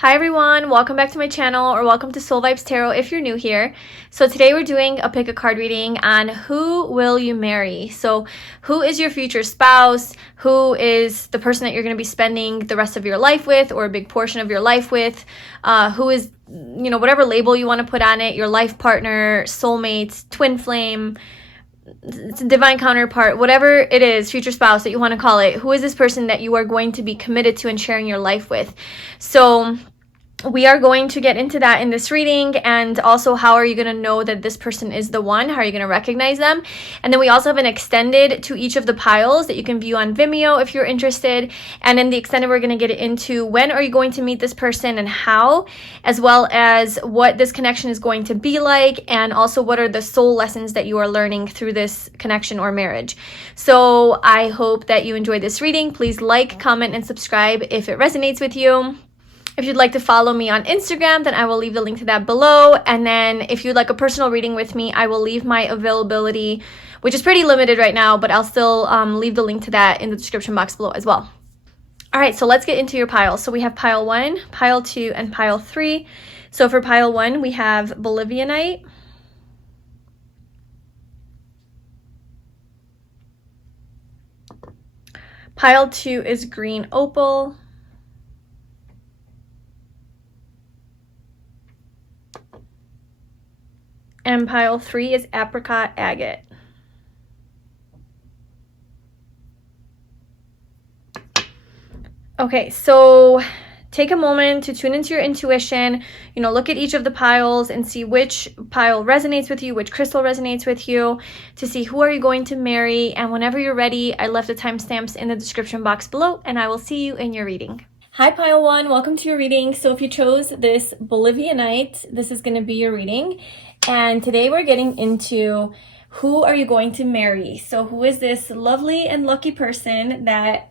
Hi everyone, welcome back to my channel, or welcome to Soul Vibes Tarot if you're new here. So today we're doing a pick a card reading on who will you marry. So who is your future spouse? Who is the person that you're going to be spending the rest of your life with, or a big portion of your life with? Who is, whatever label you want to put on it, your life partner, soulmate, twin flame, divine counterpart, whatever it is, future spouse that you want to call it. Who is this person that you are going to be committed to and sharing your life with? So we are going to get into that in this reading, and also how are you going to know that this person is the one? How are you going to recognize them? And then we also have an extended to each of the piles that you can view on Vimeo if you're interested. And in the extended, we're going to get into when are you going to meet this person and how, as well as what this connection is going to be like, and also what are the soul lessons that you are learning through this connection or marriage. So I hope that you enjoyed this reading. Please like, comment, and subscribe if it resonates with you. If you'd like to follow me on Instagram, then I will leave the link to that below. And then if you'd like a personal reading with me, I will leave my availability, which is pretty limited right now, but I'll still leave the link to that in the description box below as well. All right, so let's get into your piles. So we have pile 1, pile 2, and pile 3. So for pile 1, we have Bolivianite, pile 2 is green opal, and pile 3 is apricot agate. Okay, so take a moment to tune into your intuition. Look at each of the piles and see which pile resonates with you, which crystal resonates with you, to see who are you going to marry. And whenever you're ready, I left the timestamps in the description box below, and I will see you in your reading. Hi pile 1, welcome to your reading. So if you chose this Bolivianite, this is going to be your reading. And today we're getting into who are you going to marry. So who is this lovely and lucky person that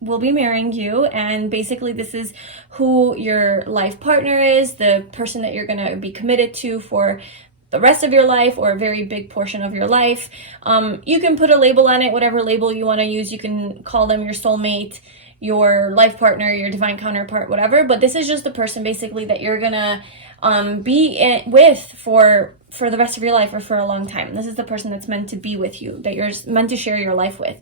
will be marrying you? And basically this is who your life partner is, the person that you're going to be committed to for the rest of your life, or a very big portion of your life. You can put a label on it, whatever label you want to use. You can call them your soulmate, your life partner, your divine counterpart, whatever. But this is just the person basically that you're gonna be with for the rest of your life, or for a long time. This is the person that's meant to be with you, that you're meant to share your life with.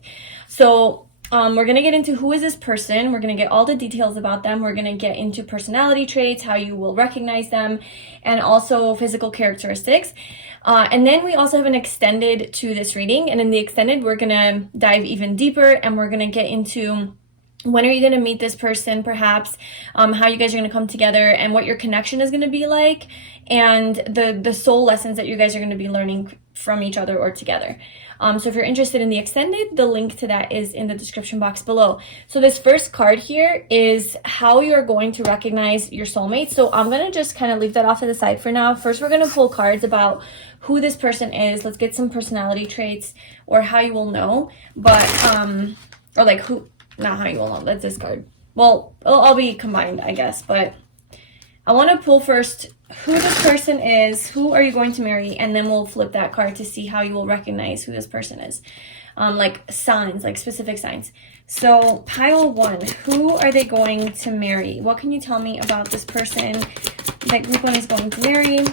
So we're going to get into who is this person. We're going to get all the details about them. We're going to get into personality traits, how you will recognize them, and also physical characteristics. And then we also have an extended to this reading. And in the extended, we're going to dive even deeper, and we're going to get into when are you going to meet this person, perhaps, how you guys are going to come together, and what your connection is going to be like, and the soul lessons that you guys are going to be learning from each other or together. So if you're interested in the extended, the link to that is in the description box below. So this first card here is how you're going to recognize your soulmate. So I'm going to just kind of leave that off to the side for now. First, we're going to pull cards about who this person is. Let's get some personality traits, or how you will know, but, or like who... Not how you will know, that's this card. Well, it'll all be combined, I guess, but I want to pull first who this person is, who are you going to marry, and then we'll flip that card to see how you will recognize who this person is. Like signs, like specific signs. So pile 1, who are they going to marry? What can you tell me about this person that group 1 is going to marry,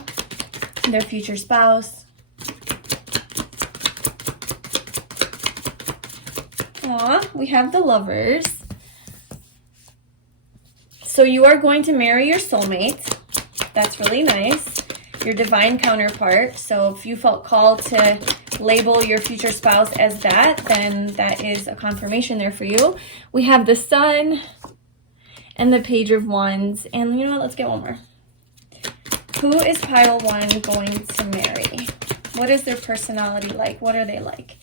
their future spouse? Aw, we have the Lovers. So you are going to marry your soulmate. That's really nice. Your divine counterpart. So if you felt called to label your future spouse as that, then that is a confirmation there for you. We have the Sun and the Page of Wands. And you know what? Let's get one more. Who is pile 1 going to marry? What is their personality like? What are they like?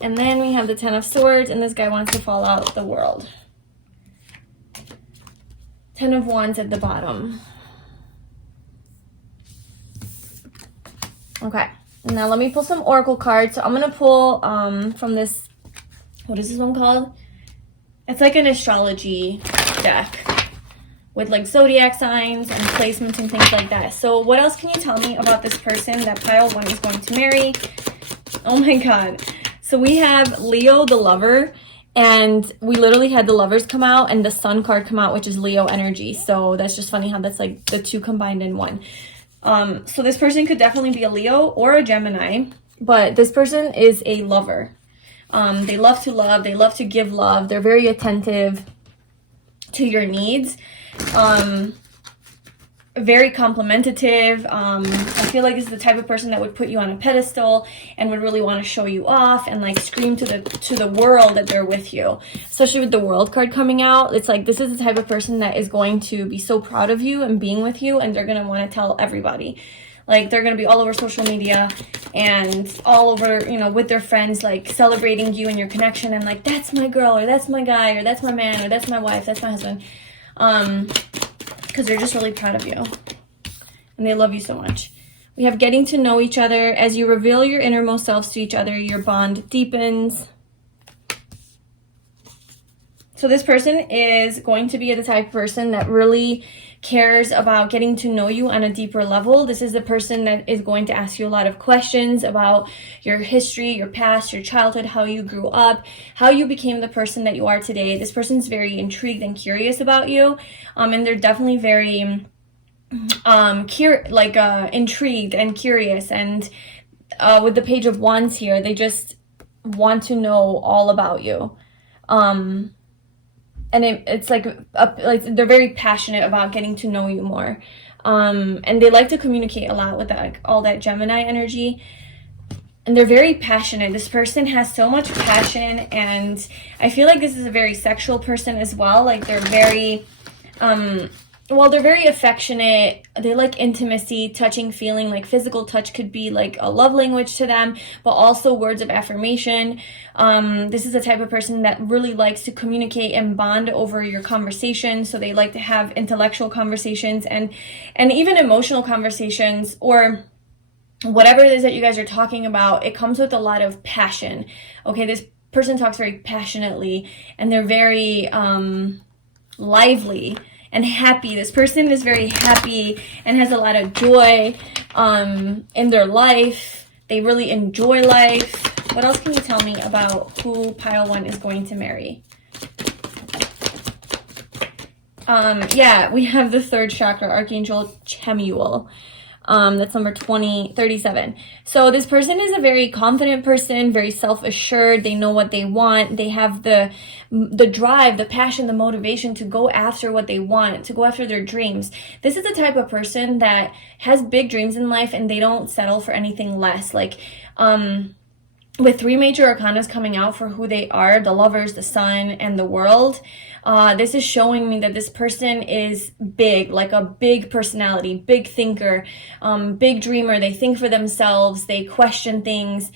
And then we have the 10 of Swords, and this guy wants to fall out the world. 10 of Wands at the bottom. Okay, now let me pull some oracle cards. So I'm going to pull from this, what is this one called? It's like an astrology deck with like zodiac signs and placements and things like that. So what else can you tell me about this person that pile 1 is going to marry? Oh my God. So we have Leo the lover, And we literally had the Lovers come out and the Sun card come out, which is Leo energy. So that's just funny how that's like the two combined in one. So this person could definitely be a Leo or a Gemini, but this person is a lover. They love to love. They love to give love. They're very attentive to your needs. Very complimentative. I feel like this is the type of person that would put you on a pedestal and would really want to show you off and like scream to the world that they're with you. Especially with the World card coming out, it's like this is the type of person that is going to be so proud of you and being with you, and they're going to want to tell everybody. Like they're going to be all over social media and all over, you know, with their friends, like celebrating you and your connection and like, that's my girl, or that's my guy, or that's my man, or that's my wife, that's my husband. Because they're just really proud of you and they love you so much. We have getting to know each other. As you reveal your innermost selves to each other, your bond deepens. So this person is going to be the type of person that really cares about getting to know you on a deeper level. This is the person that is going to ask you a lot of questions about your history, your past, your childhood, how you grew up, how you became the person that you are today. This person's very intrigued and curious about you, and they're definitely very intrigued and curious. And with the Page of Wands here, they just want to know all about you. And it's like they're very passionate about getting to know you more. And they like to communicate a lot with that, all that Gemini energy. And they're very passionate. This person has so much passion, and I feel like this is a very sexual person as well. Like they're very, they're very affectionate. They like intimacy, touching, feeling. Like physical touch could be like a love language to them, but also words of affirmation. This is the type of person that really likes to communicate and bond over your conversation. So they like to have intellectual conversations and even emotional conversations, or whatever it is that you guys are talking about. It comes with a lot of passion. Okay, this person talks very passionately, and they're very lively and happy. This person is very happy and has a lot of joy in their life. They really enjoy life. What else can you tell me about who pile 1 is going to marry? We have the 3rd chakra, Archangel Chamuel. That's number 37. So this person is a very confident person, very self-assured. They know what they want. They have the drive, the passion, the motivation to go after what they want, to go after their dreams. This is the type of person that has big dreams in life, and they don't settle for anything less. Like, with 3 major arcanas coming out for who they are, the Lovers, the Sun, and the World, this is showing me that this person is big, like a big personality, big thinker, big dreamer. They think for themselves. They question things.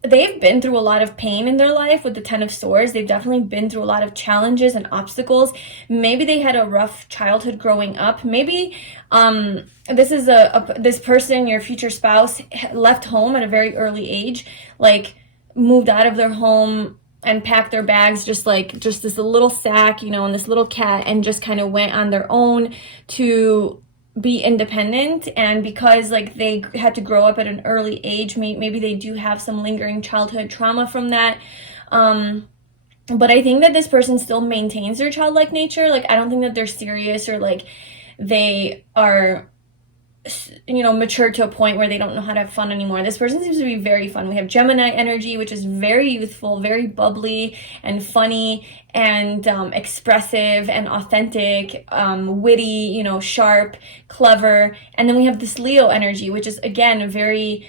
They've been through a lot of pain in their life with the 10 of Swords. They've definitely been through a lot of challenges and obstacles. Maybe they had a rough childhood growing up. Maybe this is this person, your future spouse, left home at a very early age, like moved out of their home and packed their bags, just this little sack, you know, and this little cat, and just kind of went on their own to be independent. And because like they had to grow up at an early age, maybe they do have some lingering childhood trauma from that. But I think that this person still maintains their childlike nature. Like, I don't think that they're serious, or like they are, you know, mature to a point where they don't know how to have fun anymore. This person seems to be very fun. We have Gemini energy, which is very youthful, very bubbly and funny and expressive and authentic, witty, you know, sharp, clever. And then we have this Leo energy, which is again very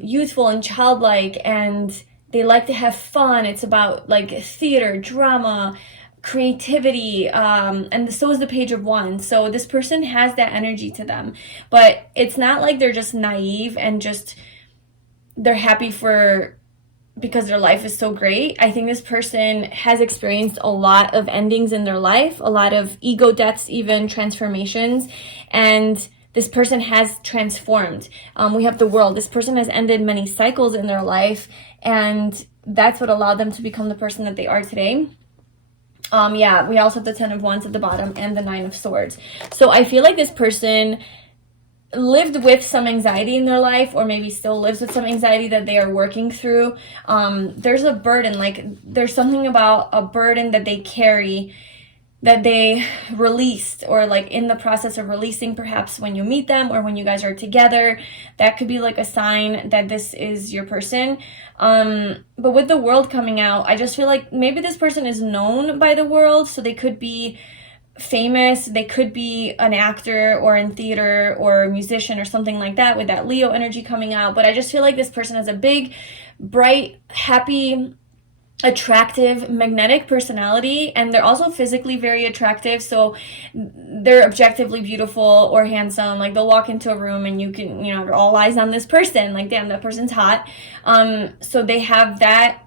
youthful and childlike, and they like to have fun. It's about like theater, drama, creativity, and so is the Page of Wands. So this person has that energy to them, but it's not like they're just naive and just they're happy because their life is so great. I think this person has experienced a lot of endings in their life, a lot of ego deaths, even transformations, and this person has transformed. We have the World. This person has ended many cycles in their life, and that's what allowed them to become the person that they are today. We also have the 10 of Wands at the bottom and the 9 of Swords. So I feel like this person lived with some anxiety in their life, or maybe still lives with some anxiety that they are working through. There's a burden, like there's something about a burden that they carry that they released, or like in the process of releasing, perhaps when you meet them or when you guys are together. That could be like a sign that this is your person. But with the world coming out, I just feel like maybe this person is known by the world, so they could be famous, they could be an actor or in theater or a musician or something like that, with that Leo energy coming out. But I just feel like this person has a big, bright, happy, attractive, magnetic personality, and they're also physically very attractive. So they're objectively beautiful or handsome. Like they'll walk into a room and you can, all eyes on this person, like, damn, that person's hot. So they have that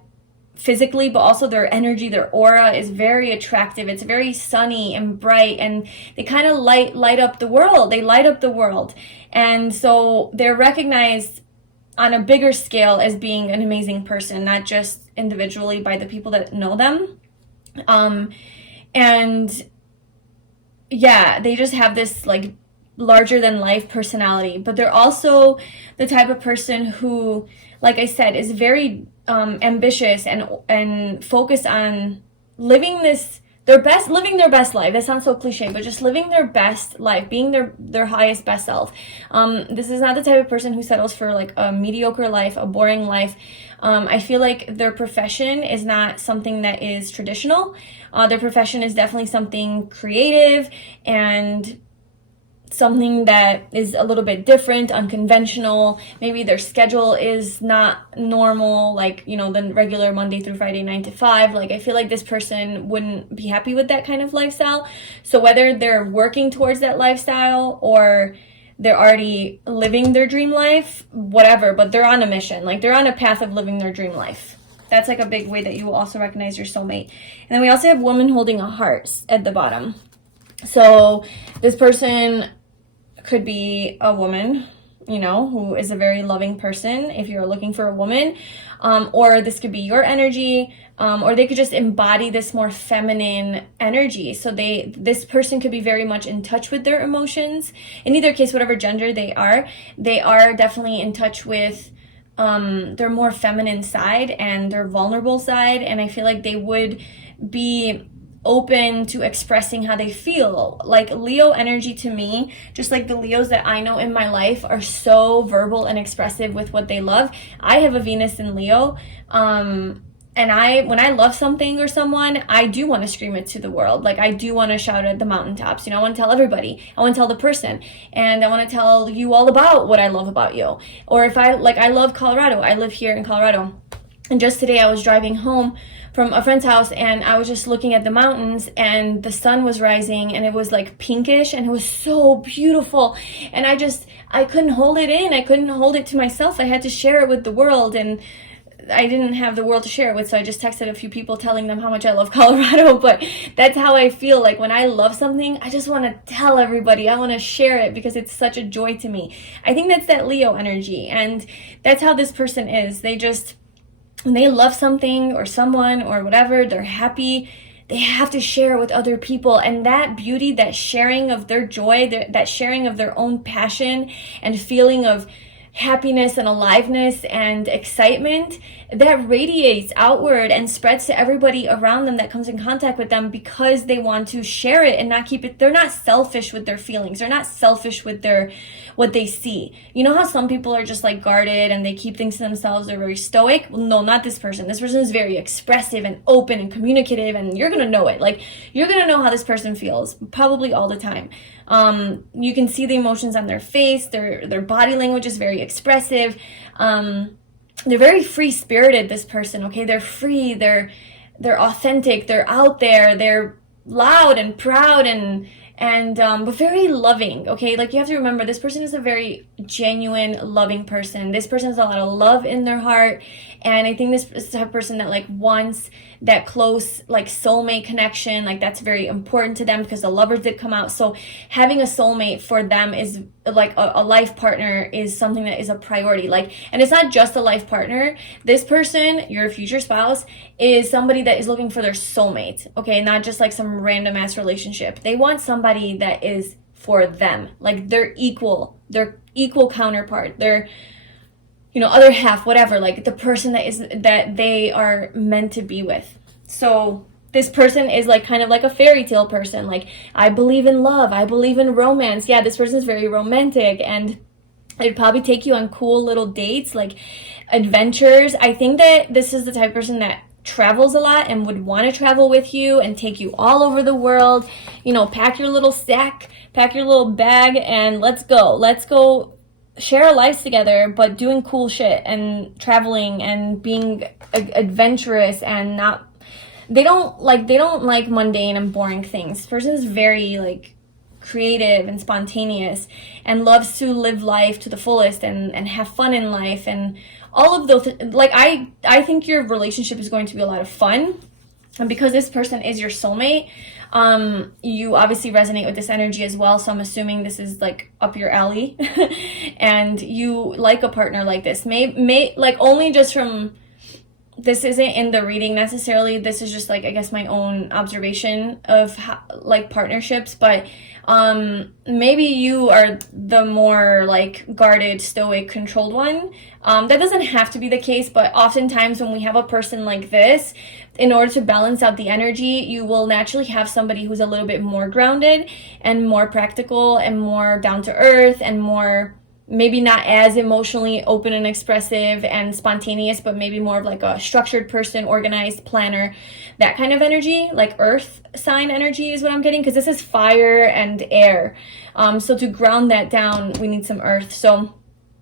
physically, but also their energy, their aura is very attractive. It's very sunny and bright, and they kind of light up the world. They light up the world. And so they're recognized on a bigger scale as being an amazing person, not just individually by the people that know them. And yeah, they just have this like larger than life personality, but they're also the type of person who, like I said, is very ambitious and focused on living their best life. That sounds so cliche, but just living their best life, being their highest best self. This is not the type of person who settles for like a mediocre life, a boring life. I feel like their profession is not something that is traditional. Their profession is definitely something creative and something that is a little bit different, unconventional. Maybe their schedule is not normal, like, the regular Monday through Friday 9 to 5. Like, I feel like this person wouldn't be happy with that kind of lifestyle. So whether they're working towards that lifestyle or they're already living their dream life, whatever, but they're on a mission. Like, they're on a path of living their dream life. That's like a big way that you will also recognize your soulmate. And then we also have woman holding a heart at the bottom. So this person could be a woman, who is a very loving person if you're looking for a woman, or this could be your energy, or they could just embody this more feminine energy. So this person could be very much in touch with their emotions. In either case, whatever gender they are definitely in touch with their more feminine side and their vulnerable side. And I feel like they would be open to expressing how they feel. Like Leo energy to me, just like the Leos that I know in my life, are so verbal and expressive with what they love. I have a Venus in Leo, and when I love something or someone, I do want to scream it to the world. Like, I do want to shout at the mountaintops. I want to tell everybody. I want to tell the person, and I want to tell you all about what I love about you. Or if I love Colorado. I live here in Colorado, and just today I was driving home from a friend's house, and I was just looking at the mountains, and the sun was rising, and it was like pinkish, and it was so beautiful. And I couldn't hold it in. I couldn't hold it to myself. I had to share it with the world, and I didn't have the world to share it with, so I just texted a few people telling them how much I love Colorado. But that's how I feel. Like, when I love something, I just want to tell everybody. I want to share it because it's such a joy to me. I think that's that Leo energy, and that's how this person is. When they love something or someone or whatever, they're happy, they have to share it with other people. And that beauty, that sharing of their joy, that sharing of their own passion and feeling of happiness and aliveness and excitement, that radiates outward and spreads to everybody around them that comes in contact with them, because they want to share it and not keep it. They're not selfish with their feelings. They're not selfish with what they see. You know how some people are just like guarded and they keep things to themselves. They're very stoic. Well, no, not this person. This person is very expressive and open and communicative, and you're going to know it. Like, you're going to know how this person feels probably all the time. You can see the emotions on their face. Their body language is very expressive. They're very free-spirited, this person, okay? They're free, they're authentic, they're out there, they're loud and proud and but very loving, okay? Like, you have to remember, this person is a very genuine, loving person. This person has a lot of love in their heart, and I think this is the type of person that like wants that close, like, soulmate connection. Like, that's very important to them because the lovers did come out. So having a soulmate for them is like a life partner is something that is a priority. Like, and it's not just a life partner. This person, your future spouse, is somebody that is looking for their soulmate, okay? Not just like some random ass relationship. They want somebody that is for them. Like their equal counterpart, their, other half, whatever, like the person that they are meant to be with. So this person is like kind of like a fairy tale person. Like, I believe in love, I believe in romance. Yeah, this person is very romantic, and it'd probably take you on cool little dates, like adventures. I think that this is the type of person that travels a lot and would want to travel with you and take you all over the world. Pack your little sack, pack your little bag, and let's go share our lives together, but doing cool shit and traveling and being adventurous, and they don't like mundane and boring things. This person is very like creative and spontaneous and loves to live life to the fullest and have fun in life, and all of those. Like, I think your relationship is going to be a lot of fun, and because this person is your soulmate, you obviously resonate with this energy as well, so I'm assuming this is like up your alley and you like a partner like this. May like, only just from, this isn't in the reading necessarily, this is just like, I guess, my own observation of like partnerships, but maybe you are the more like guarded, stoic, controlled one. That doesn't have to be the case, but oftentimes when we have a person like this, in order to balance out the energy, you will naturally have somebody who's a little bit more grounded and more practical and more down to earth and more, maybe not as emotionally open and expressive and spontaneous, but maybe more of like a structured person, organized, planner, that kind of energy, like earth sign energy is what I'm getting, because this is fire and air. So to ground that down, we need some earth. So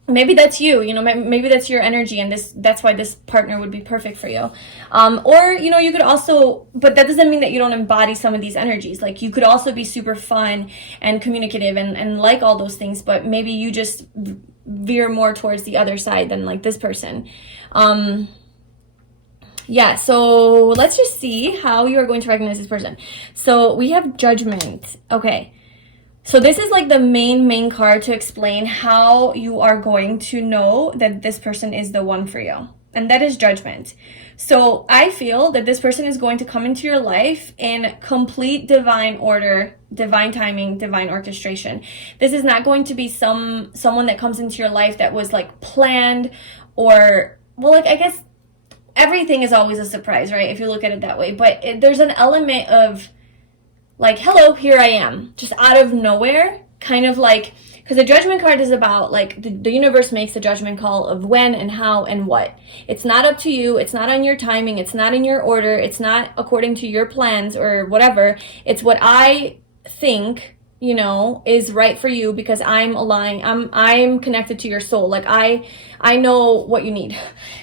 maybe that's you, maybe that's your energy, and that's why this partner would be perfect for you. Or, you could also, but that doesn't mean that you don't embody some of these energies. Like, you could also be super fun and communicative and like all those things, but maybe you just veer more towards the other side than like this person. Yeah, so let's just see how you are going to recognize this person. So we have Judgment. Okay. So this is like the main card to explain how you are going to know that this person is the one for you. And that is Judgment. So I feel that this person is going to come into your life in complete divine order, divine timing, divine orchestration. This is not going to be someone that comes into your life that was like planned, or, well, like, I guess everything is always a surprise, right? If you look at it that way. But there's an element of like, hello, here I am, just out of nowhere, kind of like, because the Judgment card is about like the universe makes the judgment call of when and how and what. It's not up to you. It's not on your timing. It's not in your order. It's not according to your plans or whatever. It's what I think, is right for you, because I'm aligned. I'm connected to your soul. Like, I know what you need.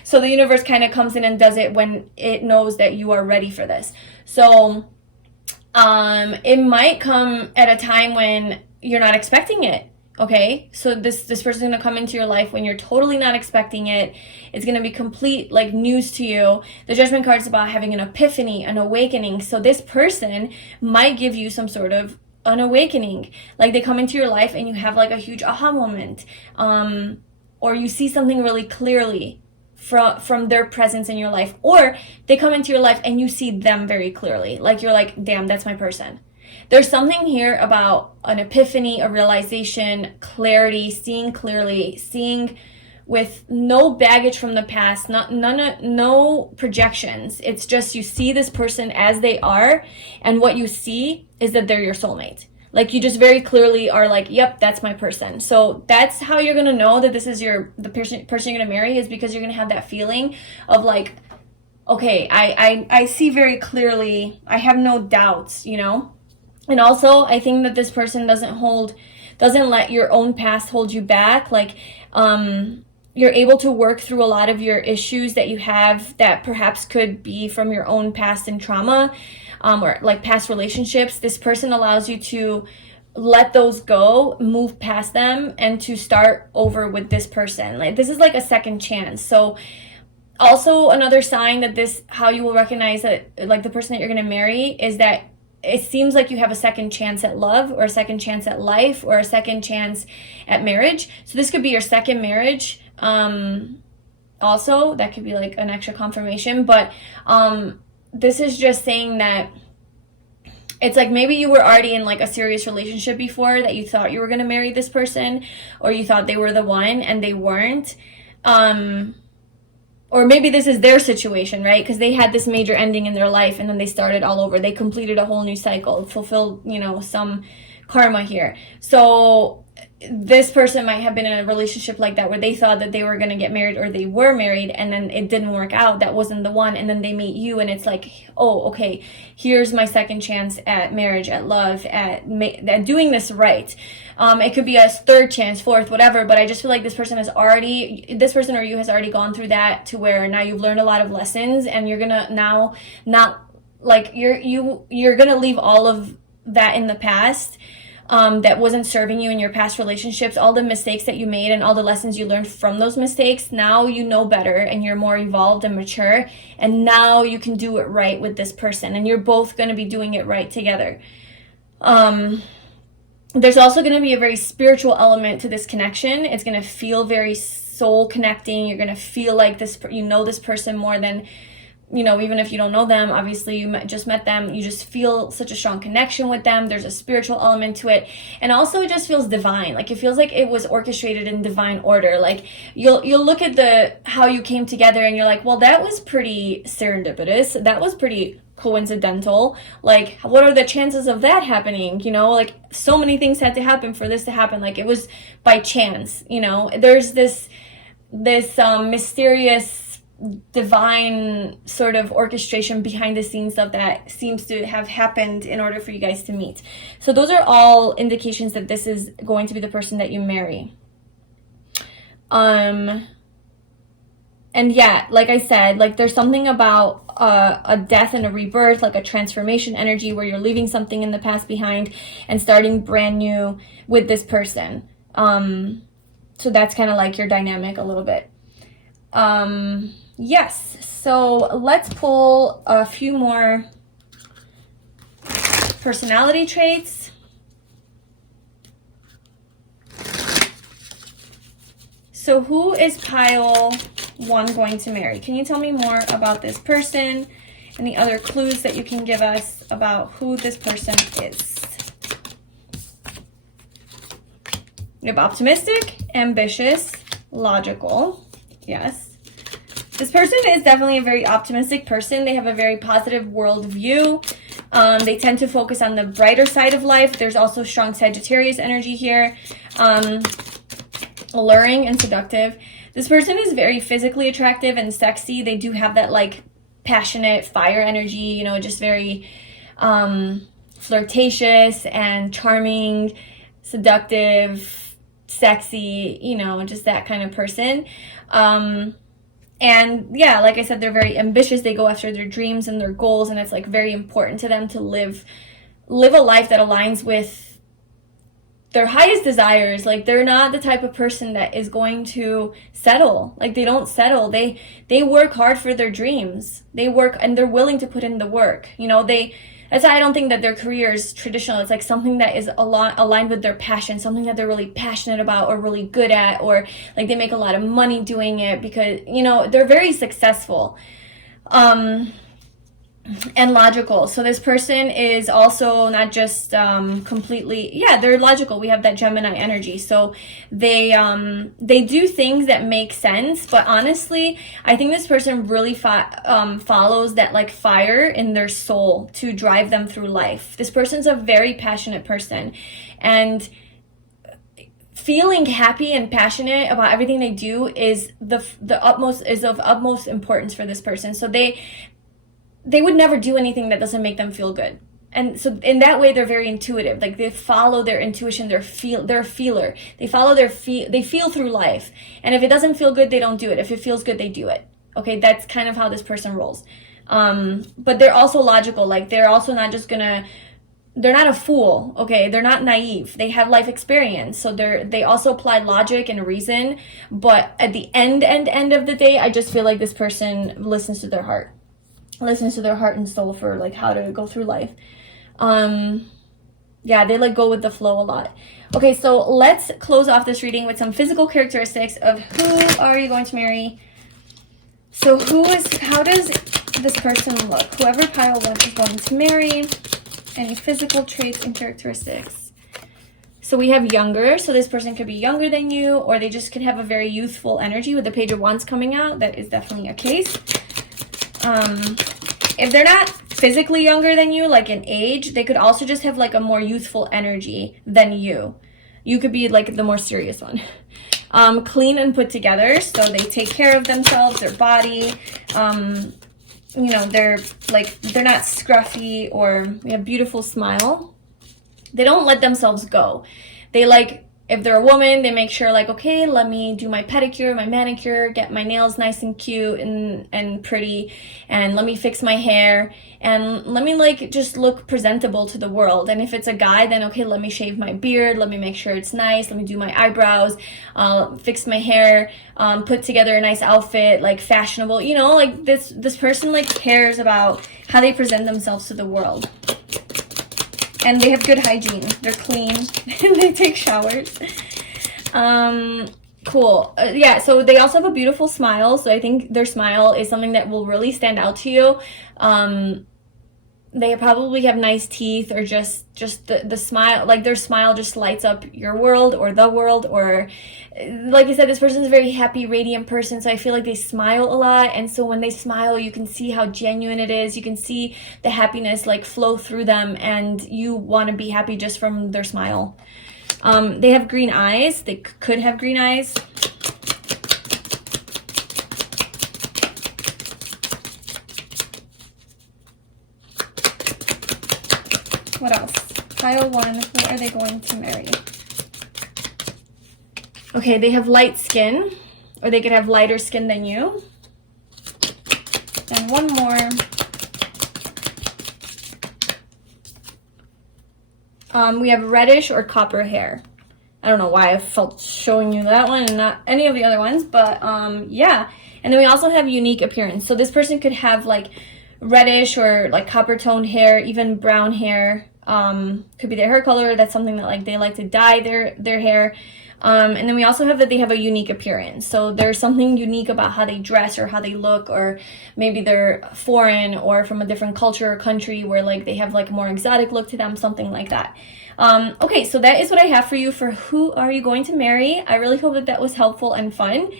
So the universe kind of comes in and does it when it knows that you are ready for this. So it might come at a time when you're not expecting it. Okay, so this person is going to come into your life when you're totally not expecting it. It's going to be complete like news to you. The Judgment card is about having an epiphany, an awakening. So this person might give you some sort of an awakening. Like, they come into your life and you have like a huge aha moment, or you see something really clearly from their presence in your life, or they come into your life and you see them very clearly. Like, you're like, damn, that's my person. There's something here about an epiphany, a realization, clarity, seeing clearly, seeing with no baggage from the past, no projections. It's just you see this person as they are, and what you see is that they're your soulmate. Like, you just very clearly are like, yep, that's my person. So that's how you're going to know that this is the person you're going to marry, is because you're going to have that feeling of like, okay, I see very clearly. I have no doubts, And also, I think that this person doesn't let your own past hold you back. Like, you're able to work through a lot of your issues that you have that perhaps could be from your own past and trauma, or like past relationships. This person allows you to let those go, move past them, and to start over with this person. Like, this is like a second chance. So also another sign that how you will recognize that like the person that you're going to marry is that it seems like you have a second chance at love, or a second chance at life, or a second chance at marriage. So this could be your second marriage. Also, that could be like an extra confirmation, but this is just saying that it's like maybe you were already in like a serious relationship before that you thought you were going to marry this person, or you thought they were the one and they weren't. Or maybe this is their situation, right? Because they had this major ending in their life and then they started all over. They completed a whole new cycle, fulfilled, you know, some karma here. So this person might have been in a relationship like that where they thought that they were going to get married, or they were married and then it didn't work out. That wasn't the one. And then they meet you and it's like, oh, okay, here's my second chance at marriage, at love, at doing this right. It could be a third chance, fourth, whatever, but I just feel like this person or you has already gone through that, to where now you've learned a lot of lessons, and you're gonna now not, like, you're gonna leave all of that in the past, that wasn't serving you in your past relationships, all the mistakes that you made and all the lessons you learned from those mistakes. Now you know better and you're more evolved and mature, and now you can do it right with this person, and you're both going to be doing it right together. There's also going to be a very spiritual element to this connection. It's going to feel very soul connecting. You're going to feel like this, you know, this person more than, you know, even if you don't know them, obviously you just met them, you just feel such a strong connection with them. There's a spiritual element to it. And also it just feels divine. Like, it feels like it was orchestrated in divine order. Like, you'll look at how you came together and you're like, well, that was pretty serendipitous. That was pretty coincidental. Like, what are the chances of that happening? You know, like, so many things had to happen for this to happen. Like, it was by chance, you know. There's this mysterious divine sort of orchestration behind the scenes stuff that seems to have happened in order for you guys to meet. So those are all indications that this is going to be the person that you marry. And yeah, like I said, like, there's something about a death and a rebirth, like a transformation energy, where you're leaving something in the past behind and starting brand new with this person. So that's kind of like your dynamic a little bit. Yes, so let's pull a few more personality traits. So who is pile 1 going to marry? Can you tell me more about this person? Any other clues that you can give us about who this person is? We have optimistic, ambitious, logical. Yes. This person is definitely a very optimistic person. They have a very positive worldview. They tend to focus on the brighter side of life. There's also strong Sagittarius energy here. Alluring and seductive. This person is very physically attractive and sexy. They do have that, like, passionate fire energy, you know, just very flirtatious and charming, seductive, sexy, you know, just that kind of person. And yeah, like I said, they're very ambitious. They go after their dreams and their goals, and it's like very important to them to live a life that aligns with their highest desires. Like, they're not the type of person that is going to settle. Like, they don't settle. They work hard for their dreams. They work, and they're willing to put in the work. You know, that's why I don't think that their career is traditional. It's like something that is aligned with their passion, something that they're really passionate about or really good at, or like they make a lot of money doing it because, you know, they're very successful. And logical. So this person is also not just completely, yeah, they're logical. We have that Gemini energy. So they do things that make sense, but honestly, I think this person really follows that, like, fire in their soul to drive them through life. This person's a very passionate person, and feeling happy and passionate about everything they do is of utmost importance for this person. So they would never do anything that doesn't make them feel good. And so in that way, they're very intuitive. Like, they follow their intuition, they're a feeler. They follow they feel through life. And if it doesn't feel good, they don't do it. If it feels good, they do it. Okay, that's kind of how this person rolls. But they're also logical. Like, they're also not just they're not a fool, okay? They're not naive. They have life experience. So they also apply logic and reason. But at the end of the day, I just feel like this person listens to their heart and soul for, like, how to go through life. Yeah, they, like, go with the flow a lot. Okay, so let's close off this reading with some physical characteristics of who are you going to marry. So how does this person look? Whoever pile 1 is going to marry. Any physical traits and characteristics. So we have younger, so this person could be younger than you, or they just could have a very youthful energy with the Page of Wands coming out. That is definitely a case. If they're not physically younger than you, like in age, they could also just have like a more youthful energy than you. You could be like the more serious one. Clean and put together, so they take care of themselves, their body. You know, they're not scruffy, or we have beautiful smile. They don't let themselves go. They like, if they're a woman, they make sure like, okay, let me do my pedicure, my manicure, get my nails nice and cute and pretty, and let me fix my hair, and let me like just look presentable to the world. And if it's a guy, then okay, let me shave my beard, let me make sure it's nice, let me do my eyebrows, fix my hair, put together a nice outfit, like fashionable, you know, like this person like cares about how they present themselves to the world. And they have good hygiene. They're clean. They take showers. Cool. Yeah, so they also have a beautiful smile. So I think their smile is something that will really stand out to you. They probably have nice teeth, or just the smile, like their smile just lights up your world or the world. Or like I said, this person is a very happy, radiant person, so I feel like they smile a lot. And so when they smile, you can see how genuine it is. You can see the happiness like flow through them, and you want to be happy just from their smile. They have green eyes. They could have green eyes. What else? Pile 1, who are they going to marry? Okay, they have light skin, or they could have lighter skin than you. And one more. We have reddish or copper hair. I don't know why I felt showing you that one and not any of the other ones, but yeah. And then we also have unique appearance. So this person could have like reddish or like copper toned hair, even brown hair. Could be their hair color. That's something that like they like to dye their hair. And then we also have that they have a unique appearance. So there's something unique about how they dress or how they look, or maybe they're foreign or from a different culture or country where like they have like a more exotic look to them, something like that. Okay, so that is what I have for you for who are you going to marry. I really hope that was helpful and fun.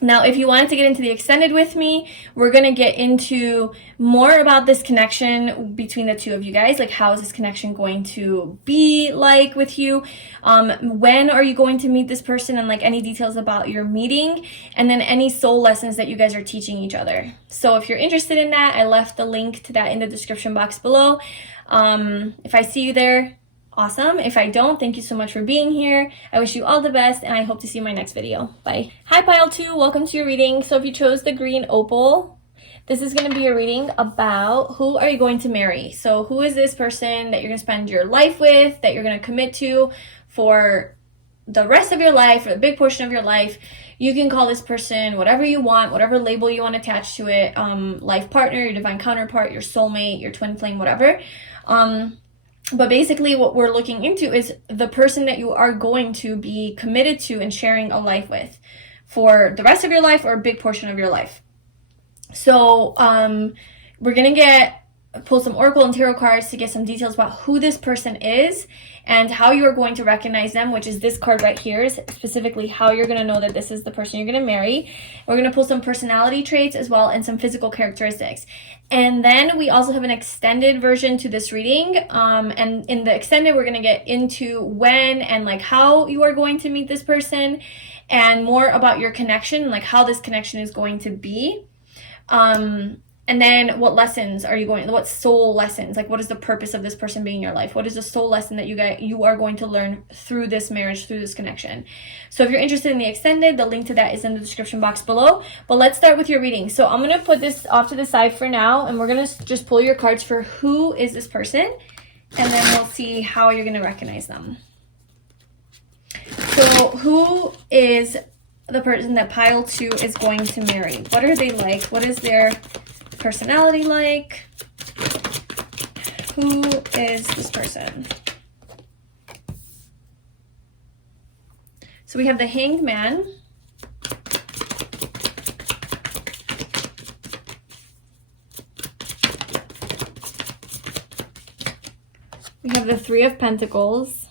Now, if you wanted to get into the extended with me, we're going to get into more about this connection between the two of you guys. Like, how is this connection going to be like with you? When are you going to meet this person, and like any details about your meeting, and then any soul lessons that you guys are teaching each other. So if you're interested in that, I left the link to that in the description box below. If I see you there, awesome. If I don't, thank you so much for being here. I wish you all the best, and I hope to see you in my next video. Bye. Hi, Pile 2. Welcome to your reading. So if you chose the green opal, this is going to be a reading about who are you going to marry. So who is this person that you're going to spend your life with, that you're going to commit to for the rest of your life, or a big portion of your life. You can call this person whatever you want, whatever label you want attached to it. Life partner, your divine counterpart, your soulmate, your twin flame, whatever. But basically what we're looking into is the person that you are going to be committed to and sharing a life with for the rest of your life, or a big portion of your life. So we're going to pull some oracle and tarot cards to get some details about who this person is and how you are going to recognize them, which is this card right here, is specifically how you're going to know that this is the person you're going to marry. We're going to pull some personality traits as well, and some physical characteristics. And then we also have an extended version to this reading. And in the extended, we're going to get into when and like how you are going to meet this person, and more about your connection, like how this connection is going to be. And then what lessons are you what soul lessons, like what is the purpose of this person being in your life? What is the soul lesson that you are going to learn through this marriage, through this connection? So if you're interested in the extended, the link to that is in the description box below. But let's start with your reading. So I'm going to put this off to the side for now, and we're going to just pull your cards for who is this person, and then we'll see how you're going to recognize them. So who is the person that Pile 2 is going to marry? What are they like? What is their personality like? Who is this person? So we have the Hanged Man. We have the Three of Pentacles.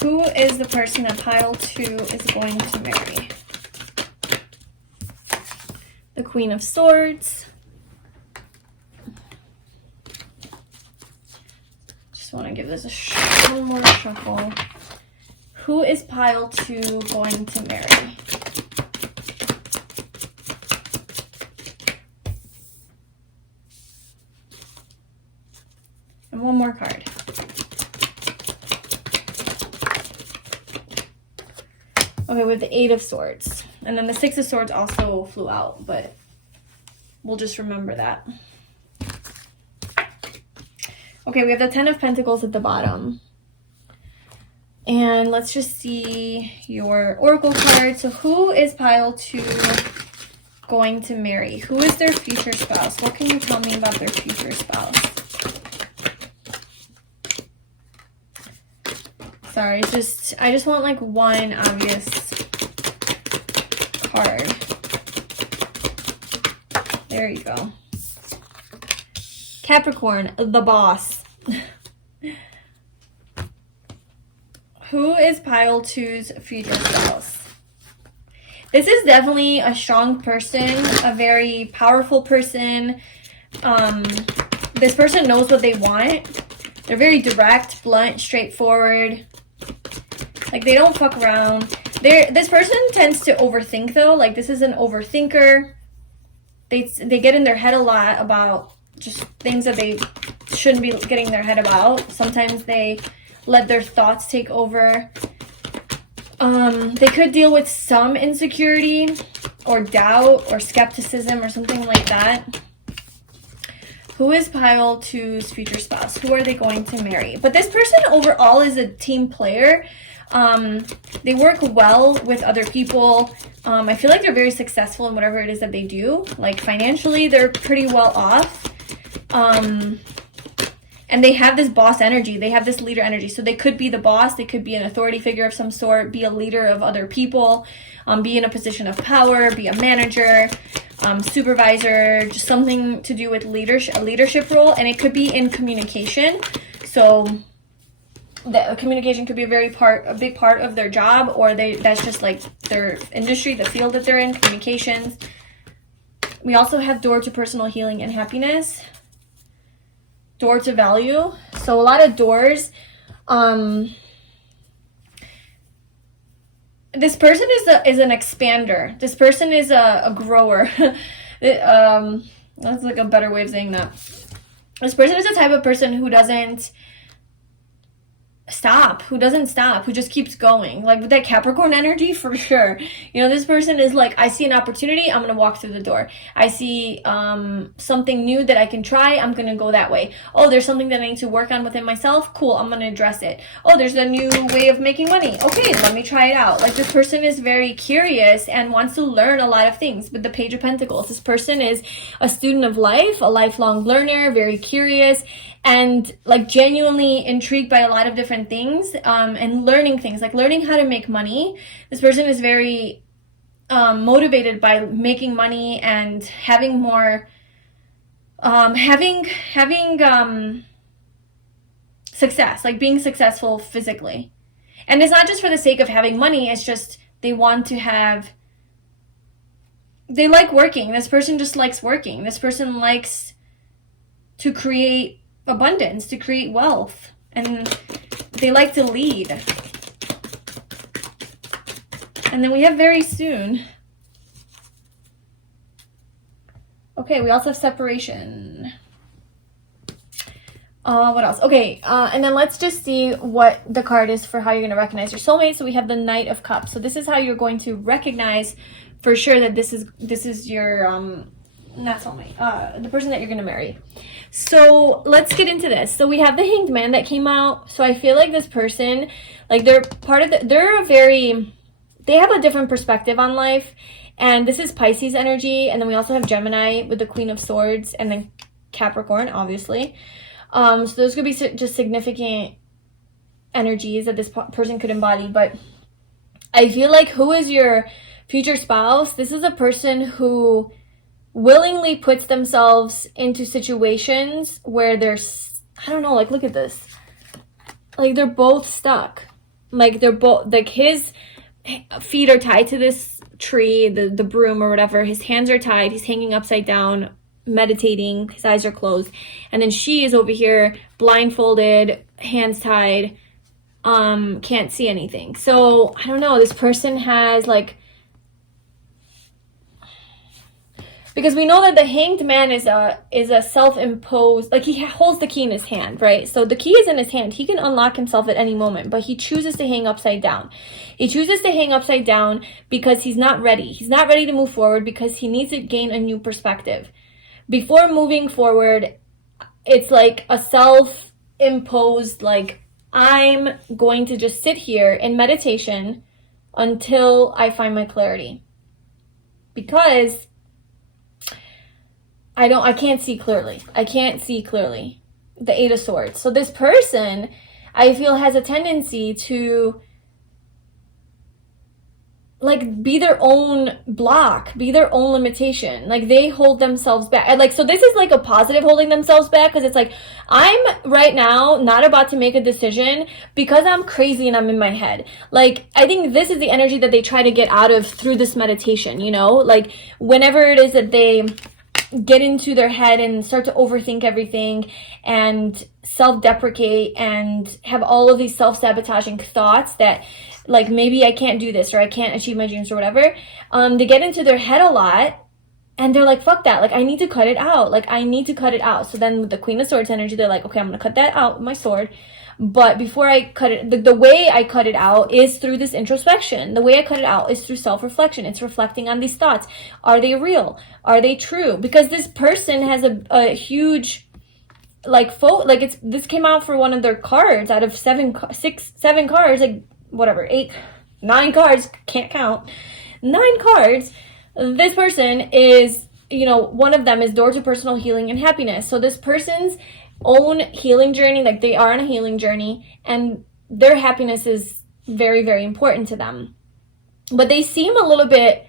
Who is the person that pile 2 is going to marry? The Queen of Swords. Just want to give this one more shuffle. Who is pile 2 going to marry? And one more card. Okay, with the Eight of Swords. And then the Six of Swords also flew out, but we'll just remember that. Okay, we have the Ten of Pentacles at the bottom. And let's just see your Oracle card. So who is pile 2 going to marry? Who is their future spouse? What can you tell me about their future spouse? Sorry, it's just, I just want like one obvious card. There you go. Capricorn, the boss. Who is pile 2's future spouse? This is definitely a strong person, a very powerful person. This person knows what they want. They're very direct, blunt, straightforward. Like, they don't fuck around. This person tends to overthink, though. Like, this is an overthinker. They get in their head a lot about just things that they shouldn't be getting their head about. Sometimes they let their thoughts take over. They could deal with some insecurity or doubt or skepticism or something like that. Who is pile 2's future spouse? Who are they going to marry? But this person overall is a team player. They work well with other people. I feel like they're very successful in whatever it is that they do. Like, financially, they're pretty well off. And they have this boss energy. They have this leader energy. So they could be the boss. They could be an authority figure of some sort, be a leader of other people, be in a position of power, be a manager, supervisor, just something to do with leadership, a leadership role. And it could be in communication. So the communication could be a big part of their job, or that's just like their industry, the field that they're in, communications. We also have door to personal healing and happiness. Door to value. So a lot of doors. This person is an expander. This person is a grower. That's like a better way of saying that. This person is the type of person who doesn't stop, who just keeps going. Like, with that Capricorn energy, for sure. You know, this person is like, I see an opportunity, I'm gonna walk through the door. I see something new that I can try, I'm gonna go that way. Oh, there's something that I need to work on within myself, cool, I'm gonna address it. Oh, there's a new way of making money, okay, let me try it out. Like, this person is very curious and wants to learn a lot of things. With the Page of Pentacles, this person is a student of life, a lifelong learner, very curious, and like genuinely intrigued by a lot of different things, and learning things, like learning how to make money. This person is very motivated by making money and having more, having success, like being successful physically. And it's not just for the sake of having money, it's just they want to have, they like working. This person just likes working. This person likes to create abundance, to create wealth, and they like to lead. And then we have very soon. Okay, we also have separation. What else? Okay, and then let's just see what the card is for how you're going to recognize your soulmate. So we have the Knight of Cups. So this is how you're going to recognize for sure that this is your not soulmate, the person that you're going to marry. So let's get into this. So we have the Hanged Man that came out. So I feel like this person, like they have a different perspective on life. And this is Pisces energy. And then we also have Gemini with the Queen of Swords, and then Capricorn, obviously. So those could be just significant energies that this person could embody. But I feel like who is your future spouse, this is a person who willingly puts themselves into situations where there's, I don't know, like, look at this. Like, they're both stuck. Like, they're both, like, his feet are tied to this tree, the broom or whatever. His hands are tied. He's hanging upside down, meditating. His eyes are closed. And then she is over here, blindfolded, hands tied, can't see anything. So, I don't know. This person has, like, because we know that the hanged man is a self-imposed, like, he holds the key in his hand, right? So the key is in his hand. He can unlock himself at any moment, but he chooses to hang upside down. He chooses to hang upside down because he's not ready. He's not ready to move forward because he needs to gain a new perspective. Before moving forward, it's like a self-imposed, like, I'm going to just sit here in meditation until I find my clarity. Because I can't see clearly. I can't see clearly. The Eight of Swords. So this person, I feel, has a tendency to, like, be their own block, be their own limitation. Like, they hold themselves back. And, like, so this is like a positive holding themselves back, because it's like, I'm right now not about to make a decision because I'm crazy and I'm in my head. Like, I think this is the energy that they try to get out of through this meditation, you know? Like, whenever it is that they get into their head and start to overthink everything and self-deprecate and have all of these self-sabotaging thoughts that, like, maybe I can't do this or I can't achieve my dreams or whatever, they get into their head a lot and they're like, fuck that, like, I need to cut it out, like, I need to cut it out. So then with the Queen of Swords energy, they're like, okay, I'm gonna cut that out with my sword. But before I cut it, the way I cut it out is through this introspection. The way I cut it out is through self-reflection. It's reflecting on these thoughts. Are they real? Are they true? Because this person has a huge, like, this came out for one of their cards out of seven cards, like, whatever, 9 cards, can't count, 9 cards. This person is, you know, one of them is door to personal healing and happiness. So this person's own healing journey, like, they are on a healing journey and their happiness is very, very important to them. But they seem a little bit,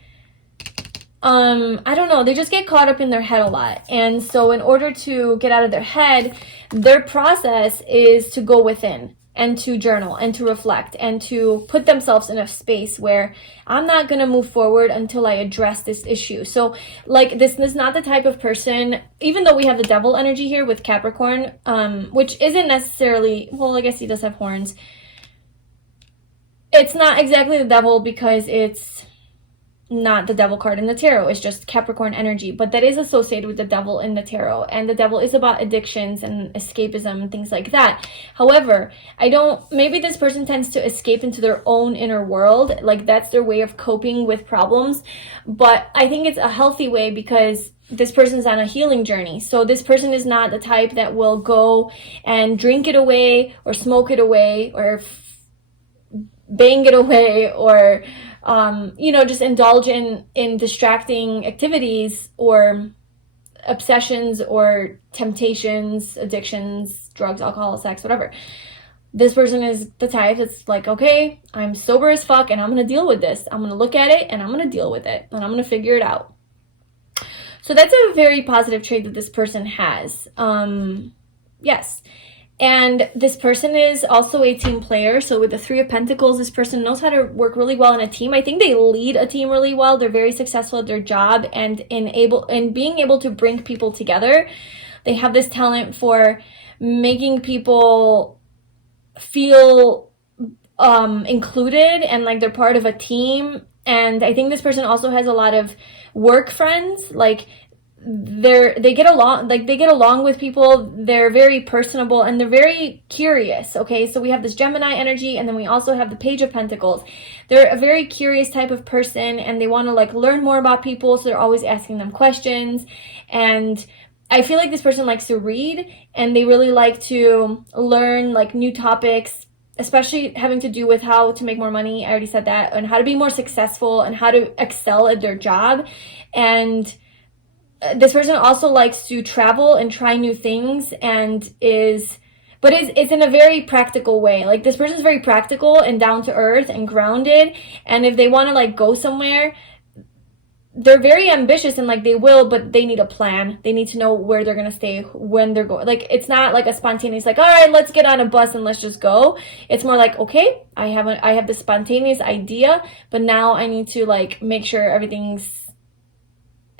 I don't know, they just get caught up in their head a lot. And so in order to get out of their head, their process is to go within and to journal and to reflect and to put themselves in a space where I'm not going to move forward until I address this issue. So, like, this is not the type of person, even though we have the devil energy here with Capricorn, which isn't necessarily, well, I guess he does have horns. It's not exactly the devil because it's not the devil card in the tarot. It's just Capricorn energy, but that is associated with the devil in the tarot, and the devil is about addictions and escapism and things like that. However, maybe this person tends to escape into their own inner world, like, that's their way of coping with problems, but I think it's a healthy way because this person's on a healing journey. So this person is not the type that will go and drink it away or smoke it away or bang it away or you know, just indulge in distracting activities or obsessions or temptations, addictions, drugs, alcohol, sex, whatever. This person is the type that's like, okay, I'm sober as fuck and I'm going to deal with this. I'm going to look at it and I'm going to deal with it and I'm going to figure it out. So that's a very positive trait that this person has. Yes. And this person is also a team player. So with the Three of Pentacles, this person knows how to work really well in a team. I think they lead a team really well. They're very successful at their job and in being able to bring people together. They have this talent for making people feel included and like they're part of a team. And I think this person also has a lot of work friends. Like, they get along with people. They're very personable and they're very curious. Okay, so we have this Gemini energy, and then we also have the Page of Pentacles. They're a very curious type of person, and they want to like learn more about people, so they're always asking them questions. And I feel like this person likes to read, and they really like to learn like new topics, especially having to do with how to make more money. I already said that, and how to be more successful and how to excel at their job. And this person also likes to travel and try new things, and but it's in a very practical way. Like, this person's very practical and down to earth and grounded, and if they want to like go somewhere, they're very ambitious and like they will, but they need a plan. They need to know where they're gonna stay, when they're going. Like, it's not like a spontaneous like, all right, let's get on a bus and let's just go. It's more like, okay, I have this spontaneous idea, but now I need to like make sure everything's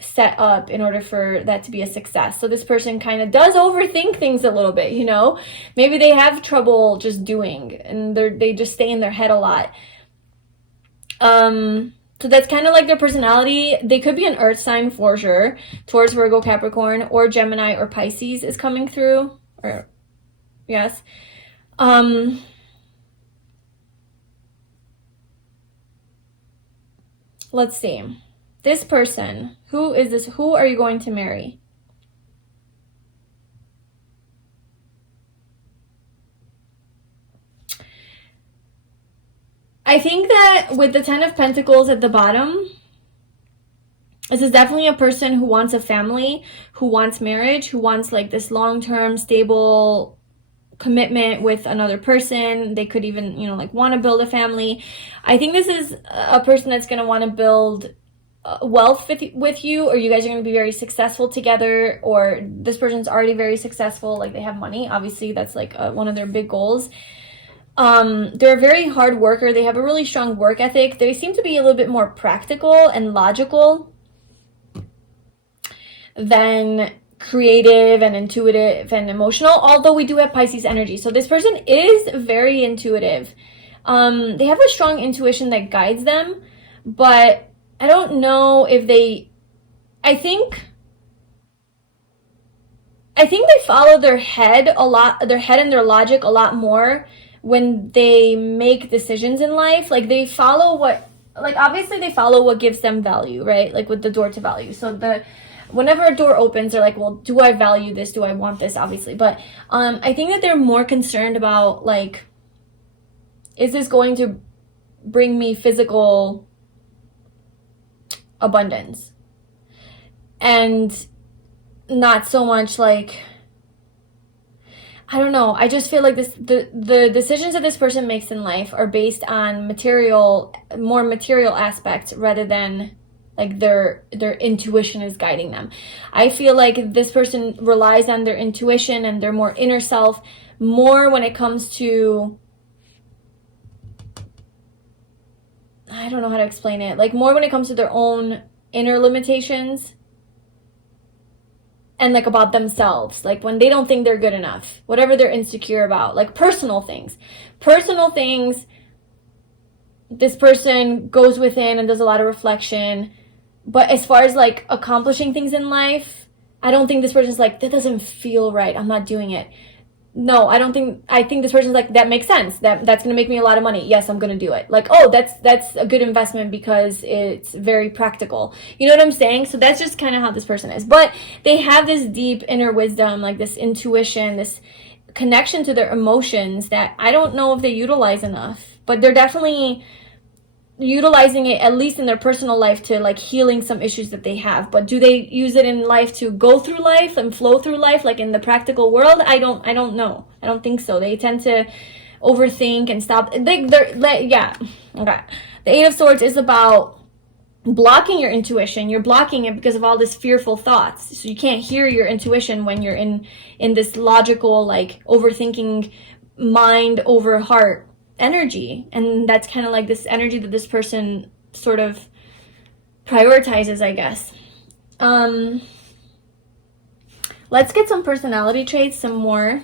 set up in order for that to be a success. So this person kind of does overthink things a little bit, you know. Maybe they have trouble just doing, and they just stay in their head a lot. So that's kind of like their personality. They could be an earth sign for sure. Taurus, Virgo, Capricorn, or Gemini or Pisces is coming through. Or yes. Let's see. This person, who is this? Who are you going to marry? I think that with the 10 of Pentacles at the bottom, this is definitely a person who wants a family, who wants marriage, who wants like this long-term stable commitment with another person. They could even, you know, like want to build a family. I think this is a person that's going to want to build wealth with you, or you guys are going to be very successful together, or this person's already very successful, like they have money. Obviously, that's like one of their big goals. They're a very hard worker. They have a really strong work ethic. They seem to be a little bit more practical and logical than creative and intuitive and emotional, although we do have Pisces energy. So this person is very intuitive. They have a strong intuition that guides them, but I don't know if I think they follow their head a lot, their head and their logic a lot more when they make decisions in life. Like, they follow obviously they follow what gives them value, right? Like with the door to value. So whenever a door opens, they're like, well, do I value this? Do I want this? Obviously. But I think that they're more concerned about like, is this going to bring me physical abundance? And not so much like, I don't know. I just feel like the decisions that this person makes in life are based on more material aspects rather than like their intuition is guiding them. I feel like this person relies on their intuition and their more inner self more when it comes to, I don't know how to explain it. Like, more when it comes to their own inner limitations and like about themselves, like when they don't think they're good enough, whatever they're insecure about, like personal things, this person goes within and does a lot of reflection. But as far as like accomplishing things in life, I don't think this person's like, that doesn't feel right, I'm not doing it. No, I think this person's like, that makes sense, that's gonna make me a lot of money, yes, I'm gonna do it. Like, oh, that's a good investment because it's very practical, you know what I'm saying? So that's just kind of how this person is. But they have this deep inner wisdom, like this intuition, this connection to their emotions that I don't know if they utilize enough, but they're definitely utilizing it, at least in their personal life, to like healing some issues that they have. But do they use it in life to go through life and flow through life, like in the practical world? I don't know. I don't think so. They tend to overthink and stop. Yeah. Okay. The Eight of Swords is about blocking your intuition. You're blocking it because of all this fearful thoughts. So you can't hear your intuition when you're in this logical, like overthinking mind over heart energy. And that's kind of like this energy that this person sort of prioritizes, I guess. Let's get some personality traits, some more.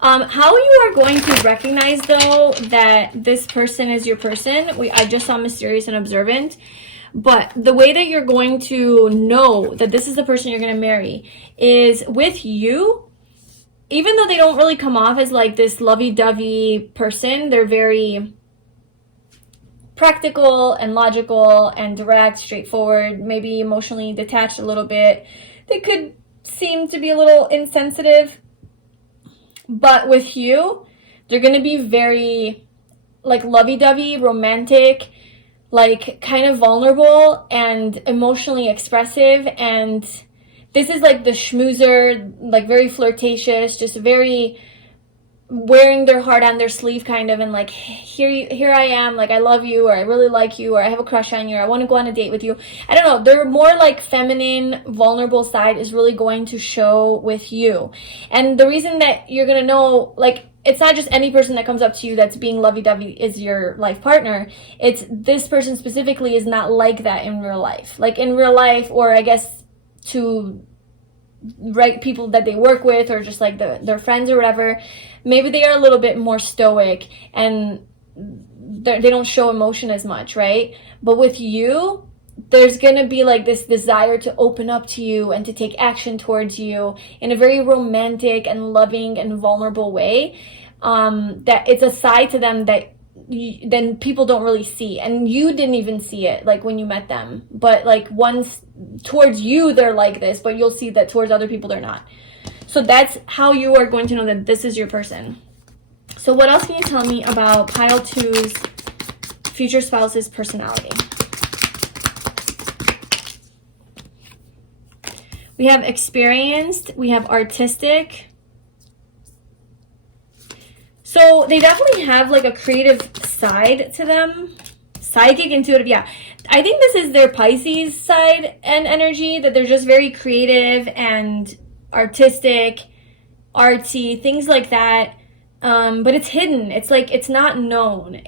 How you are going to recognize, though, that this person is your person. I just saw mysterious and observant. But the way that you're going to know that this is the person you're going to marry is with you. Even though they don't really come off as like this lovey-dovey person, they're very practical and logical and direct, straightforward, maybe emotionally detached a little bit. They could seem to be a little insensitive. But with you, they're going to be very like lovey-dovey, romantic, like kind of vulnerable and emotionally expressive. And this is like the schmoozer, like very flirtatious, just very wearing their heart on their sleeve kind of, and like, here I am, like I love you, or I really like you, or I have a crush on you, or I want to go on a date with you. I don't know, their more like feminine, vulnerable side is really going to show with you. And the reason that you're gonna know, like, it's not just any person that comes up to you that's being lovey-dovey is your life partner. It's this person specifically is not like that in real life. Like in real life, or I guess to people that they work with, or just like their friends or whatever, maybe they are a little bit more stoic and they don't show emotion as much, right? But with you, there's gonna be like this desire to open up to you and to take action towards you in a very romantic and loving and vulnerable way, that it's a side to them that then people don't really see, and you didn't even see it like when you met them, but like once towards you they're like this, but you'll see that towards other people they're not. So that's how you are going to know that this is your person. So what else can you tell me about pile 2's future spouse's personality? We have experienced, we have artistic. So they definitely have like a creative side to them. Psychic, intuitive, yeah. I think this is their Pisces side and energy, that they're just very creative and artistic, artsy, things like that. But it's hidden. It's like, it's not known.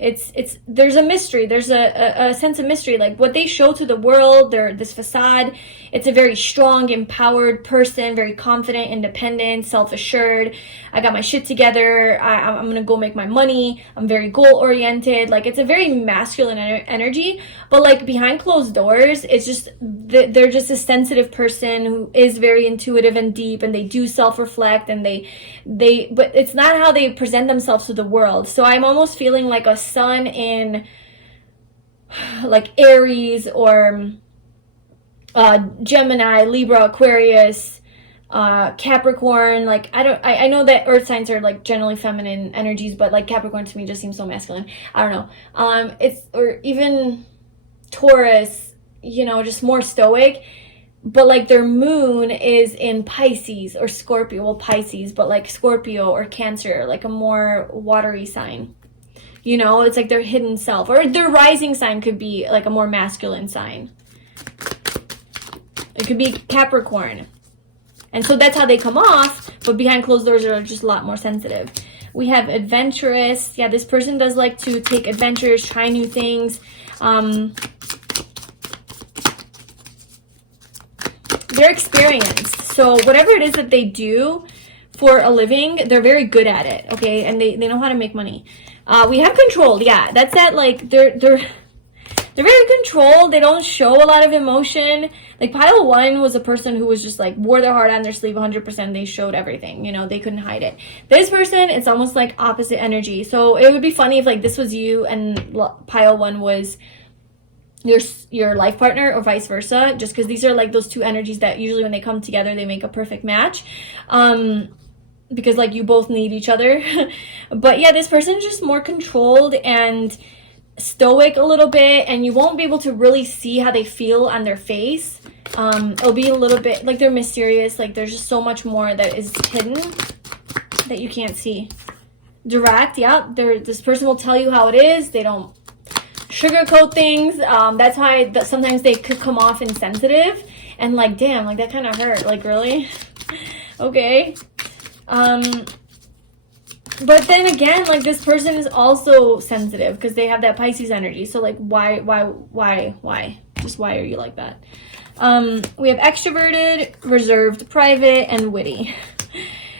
There's a mystery. There's a sense of mystery. Like what they show to the world, this facade, it's a very strong, empowered person, very confident, independent, self-assured. I got my shit together. I'm going to go make my money. I'm very goal-oriented. Like it's a very masculine energy, but like behind closed doors, it's just, they're just a sensitive person who is very intuitive and deep, and they do self-reflect, and but it's not how they present themselves to the world. So I'm almost feeling like a sun in like Aries or Gemini, Libra, Aquarius, Capricorn. Like I know that earth signs are like generally feminine energies, but like Capricorn to me just seems so masculine. I don't know. Or even Taurus, just more stoic. But like their moon is in Pisces or Scorpio. Well, Pisces, but like Scorpio or Cancer, like a more watery sign. It's like their hidden self. Or their rising sign could be like a more masculine sign. It could be Capricorn. And so that's how they come off, but behind closed doors are just a lot more sensitive. We have adventurous. Yeah, this person does like to take adventures, try new things. They're experienced. So whatever it is that they do for a living, they're very good at it, okay? And they know how to make money. We have control. Yeah, that's that, like, they're very controlled. They don't show a lot of emotion. Like, pile 1 was a person who was just, like, wore their heart on their sleeve 100%. They showed everything. They couldn't hide it. This person, it's almost like opposite energy. So it would be funny if, like, this was you and pile 1 was your life partner, or vice versa, just because these are like those two energies that usually when they come together they make a perfect match, because like you both need each other. But yeah, this person is just more controlled and stoic a little bit, and you won't be able to really see how they feel on their face. It'll be a little bit like they're mysterious, like there's just so much more that is hidden that you can't see. Direct, yeah, this person will tell you how it is. They don't sugarcoat things. That's why sometimes they could come off insensitive and like, damn, like that kind of hurt, like really. Okay. But then again, like this person is also sensitive because they have that Pisces energy. So like why just why are you like that? We have extroverted, reserved, private, and witty.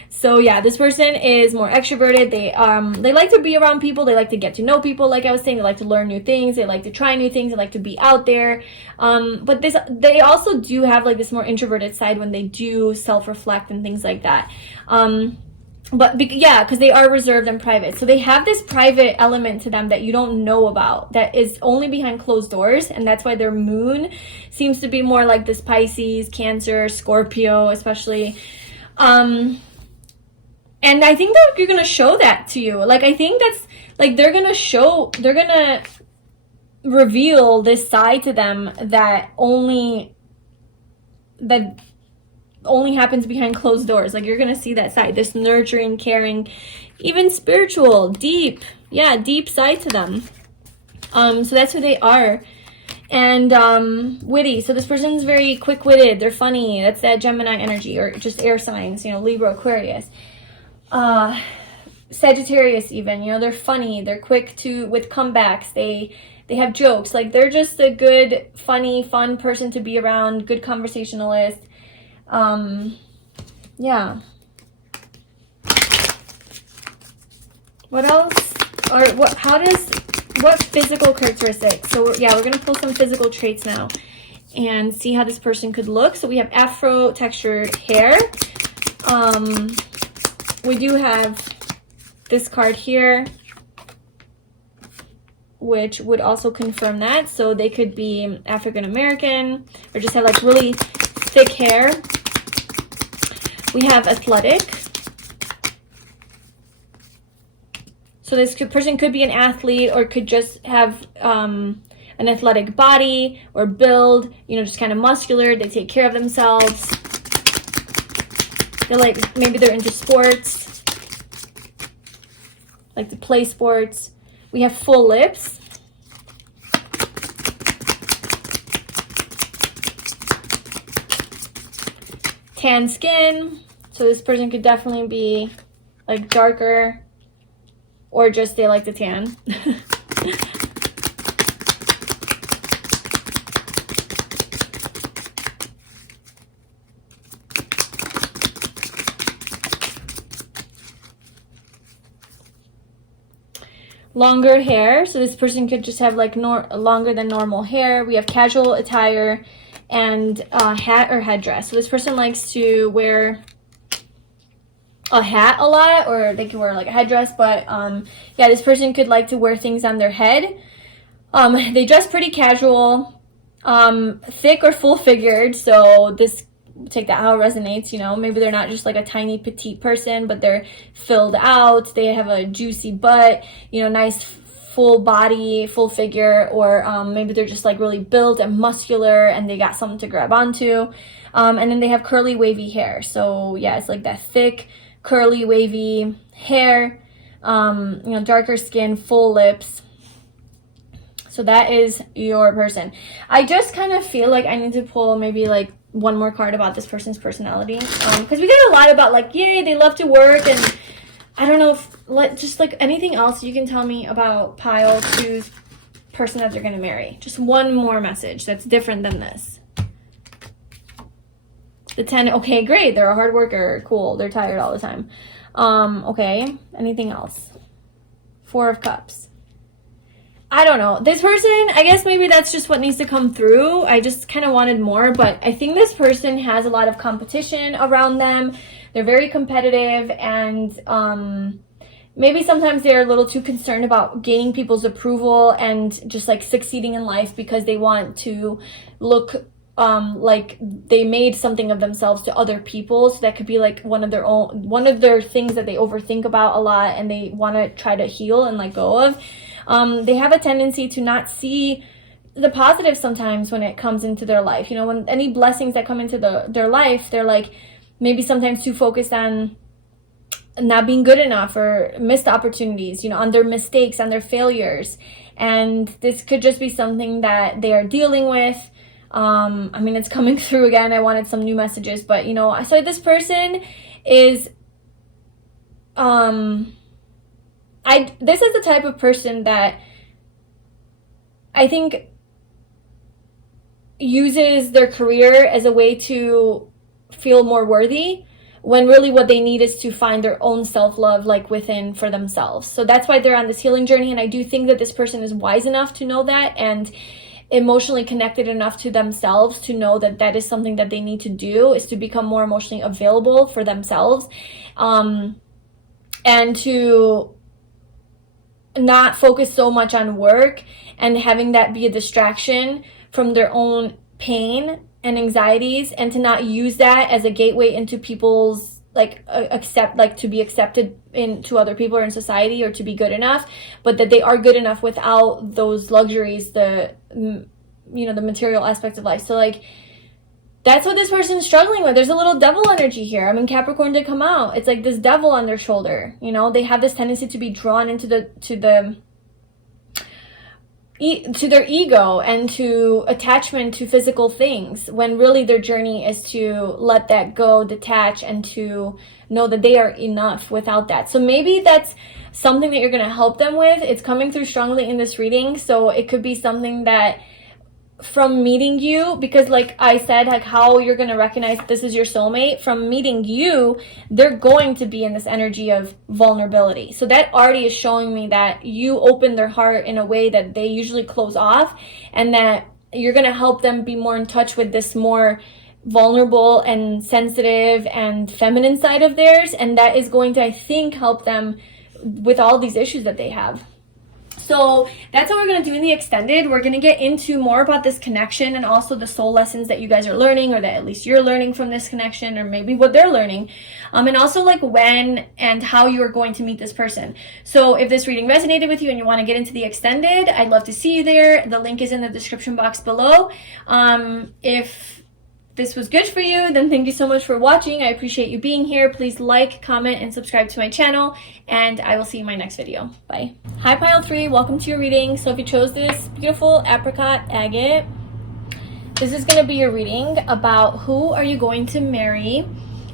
So yeah, this person is more extroverted. They like to be around people. They like to get to know people. Like I was saying, they like to learn new things. They like to try new things. They like to be out there. But they also do have like this more introverted side when they do self-reflect and things like that. Yeah, because they are reserved and private. So they have this private element to them that you don't know about, that is only behind closed doors. And that's why their moon seems to be more like this Pisces, Cancer, Scorpio, especially. And I think that you're going to show that to you. Like, I think that's, like, they're going to reveal this side to them that only happens behind closed doors. Like, you're gonna see that side, this nurturing, caring, even spiritual, deep, deep side to them. So that's who they are. And witty, so this person's very quick-witted, they're funny. That's that Gemini energy, or just air signs, you know, Libra, Aquarius, Sagittarius even, you know, they're funny, they're quick with comebacks, they have jokes, like they're just a good, funny, fun person to be around, good conversationalist. Yeah. What else? Or what physical characteristics? So yeah, we're gonna pull some physical traits now and see how this person could look. So we have afro textured hair. We do have this card here, which would also confirm that. So they could be African American or just have like really thick hair. We have athletic. So this person could be an athlete, or could just have an athletic body or build, you know, just kind of muscular. They take care of themselves. They're like, maybe they're into sports, like to play sports. We have full lips. Tan skin. So this person could definitely be like darker, or just they like to tan. Longer hair, so this person could just have like longer than normal hair. We have casual attire and hat or headdress. So this person likes to wear a hat a lot, or they can wear like a headdress, but yeah, this person could like to wear things on their head. They dress pretty casual, thick or full figured, so this, take that how it resonates, you know. Maybe they're not just like a tiny petite person, but they're filled out, they have a juicy butt, you know, nice full body, full figure, or maybe they're just like really built and muscular and they got something to grab onto. And then they have curly wavy hair, so yeah, it's like that thick curly wavy hair, you know, darker skin, full lips. So that is your person. I just kind of feel like I need to pull maybe like one more card about this person's personality, because we got a lot about like, yay, they love to work, and I don't know if just like anything else you can tell me about pile two's person that they're going to marry. Just one more message that's different than this. The 10, okay, great, they're a hard worker, cool, they're tired all the time. Okay, anything else? 4 of Cups. I don't know. This person, I guess maybe that's just what needs to come through. I just kind of wanted more, but I think this person has a lot of competition around them. They're very competitive, and maybe sometimes they're a little too concerned about gaining people's approval and just like succeeding in life because they want to look like they made something of themselves to other people. So that could be like one of their things that they overthink about a lot and they want to try to heal and let go of. They have a tendency to not see the positive sometimes when it comes into their life. You know, when any blessings that come into their life, they're like maybe sometimes too focused on not being good enough or missed opportunities, you know, on their mistakes, on their failures. And this could just be something that they are dealing with. I mean, it's coming through again. I wanted some new messages, but you know, so this person is, this is the type of person that I think uses their career as a way to feel more worthy, when really what they need is to find their own self-love, like within, for themselves. So that's why they're on this healing journey. And I do think that this person is wise enough to know that, and emotionally connected enough to themselves to know that that is something that they need to do, is to become more emotionally available for themselves, and to not focus so much on work and having that be a distraction from their own pain and anxieties, and to not use that as a gateway into people's to be accepted into other people or in society, or to be good enough, but that they are good enough without those luxuries, the material aspects of life. So like that's what this person's struggling with. There's a little devil energy here. I mean, Capricorn did come out. It's like this devil on their shoulder. You know, they have this tendency to be drawn into their ego and to attachment to physical things, when really their journey is to let that go, detach, and to know that they are enough without that. So maybe that's something that you're going to help them with. It's coming through strongly in this reading. So it could be something that from meeting you, because like I said, like how you're going to recognize this is your soulmate, from meeting you, they're going to be in this energy of vulnerability. So that already is showing me that you open their heart in a way that they usually close off, and that you're going to help them be more in touch with this more vulnerable and sensitive and feminine side of theirs. And that is going to, I think, help them with all these issues that they have. So that's what we're going to do in the extended. We're going to get into more about this connection and also the soul lessons that you guys are learning, or that at least you're learning from this connection, or maybe what they're learning. And also like when and how you are going to meet this person. So if this reading resonated with you and you want to get into the extended, I'd love to see you there. The link is in the description box below. If this was good for you, then thank you so much for watching. I appreciate you being here. Please like, comment, and subscribe to my channel, and I will see you in my next video. Bye. Hi Pile 3, welcome to your reading. So if you chose this beautiful apricot agate, this is going to be your reading about who are you going to marry.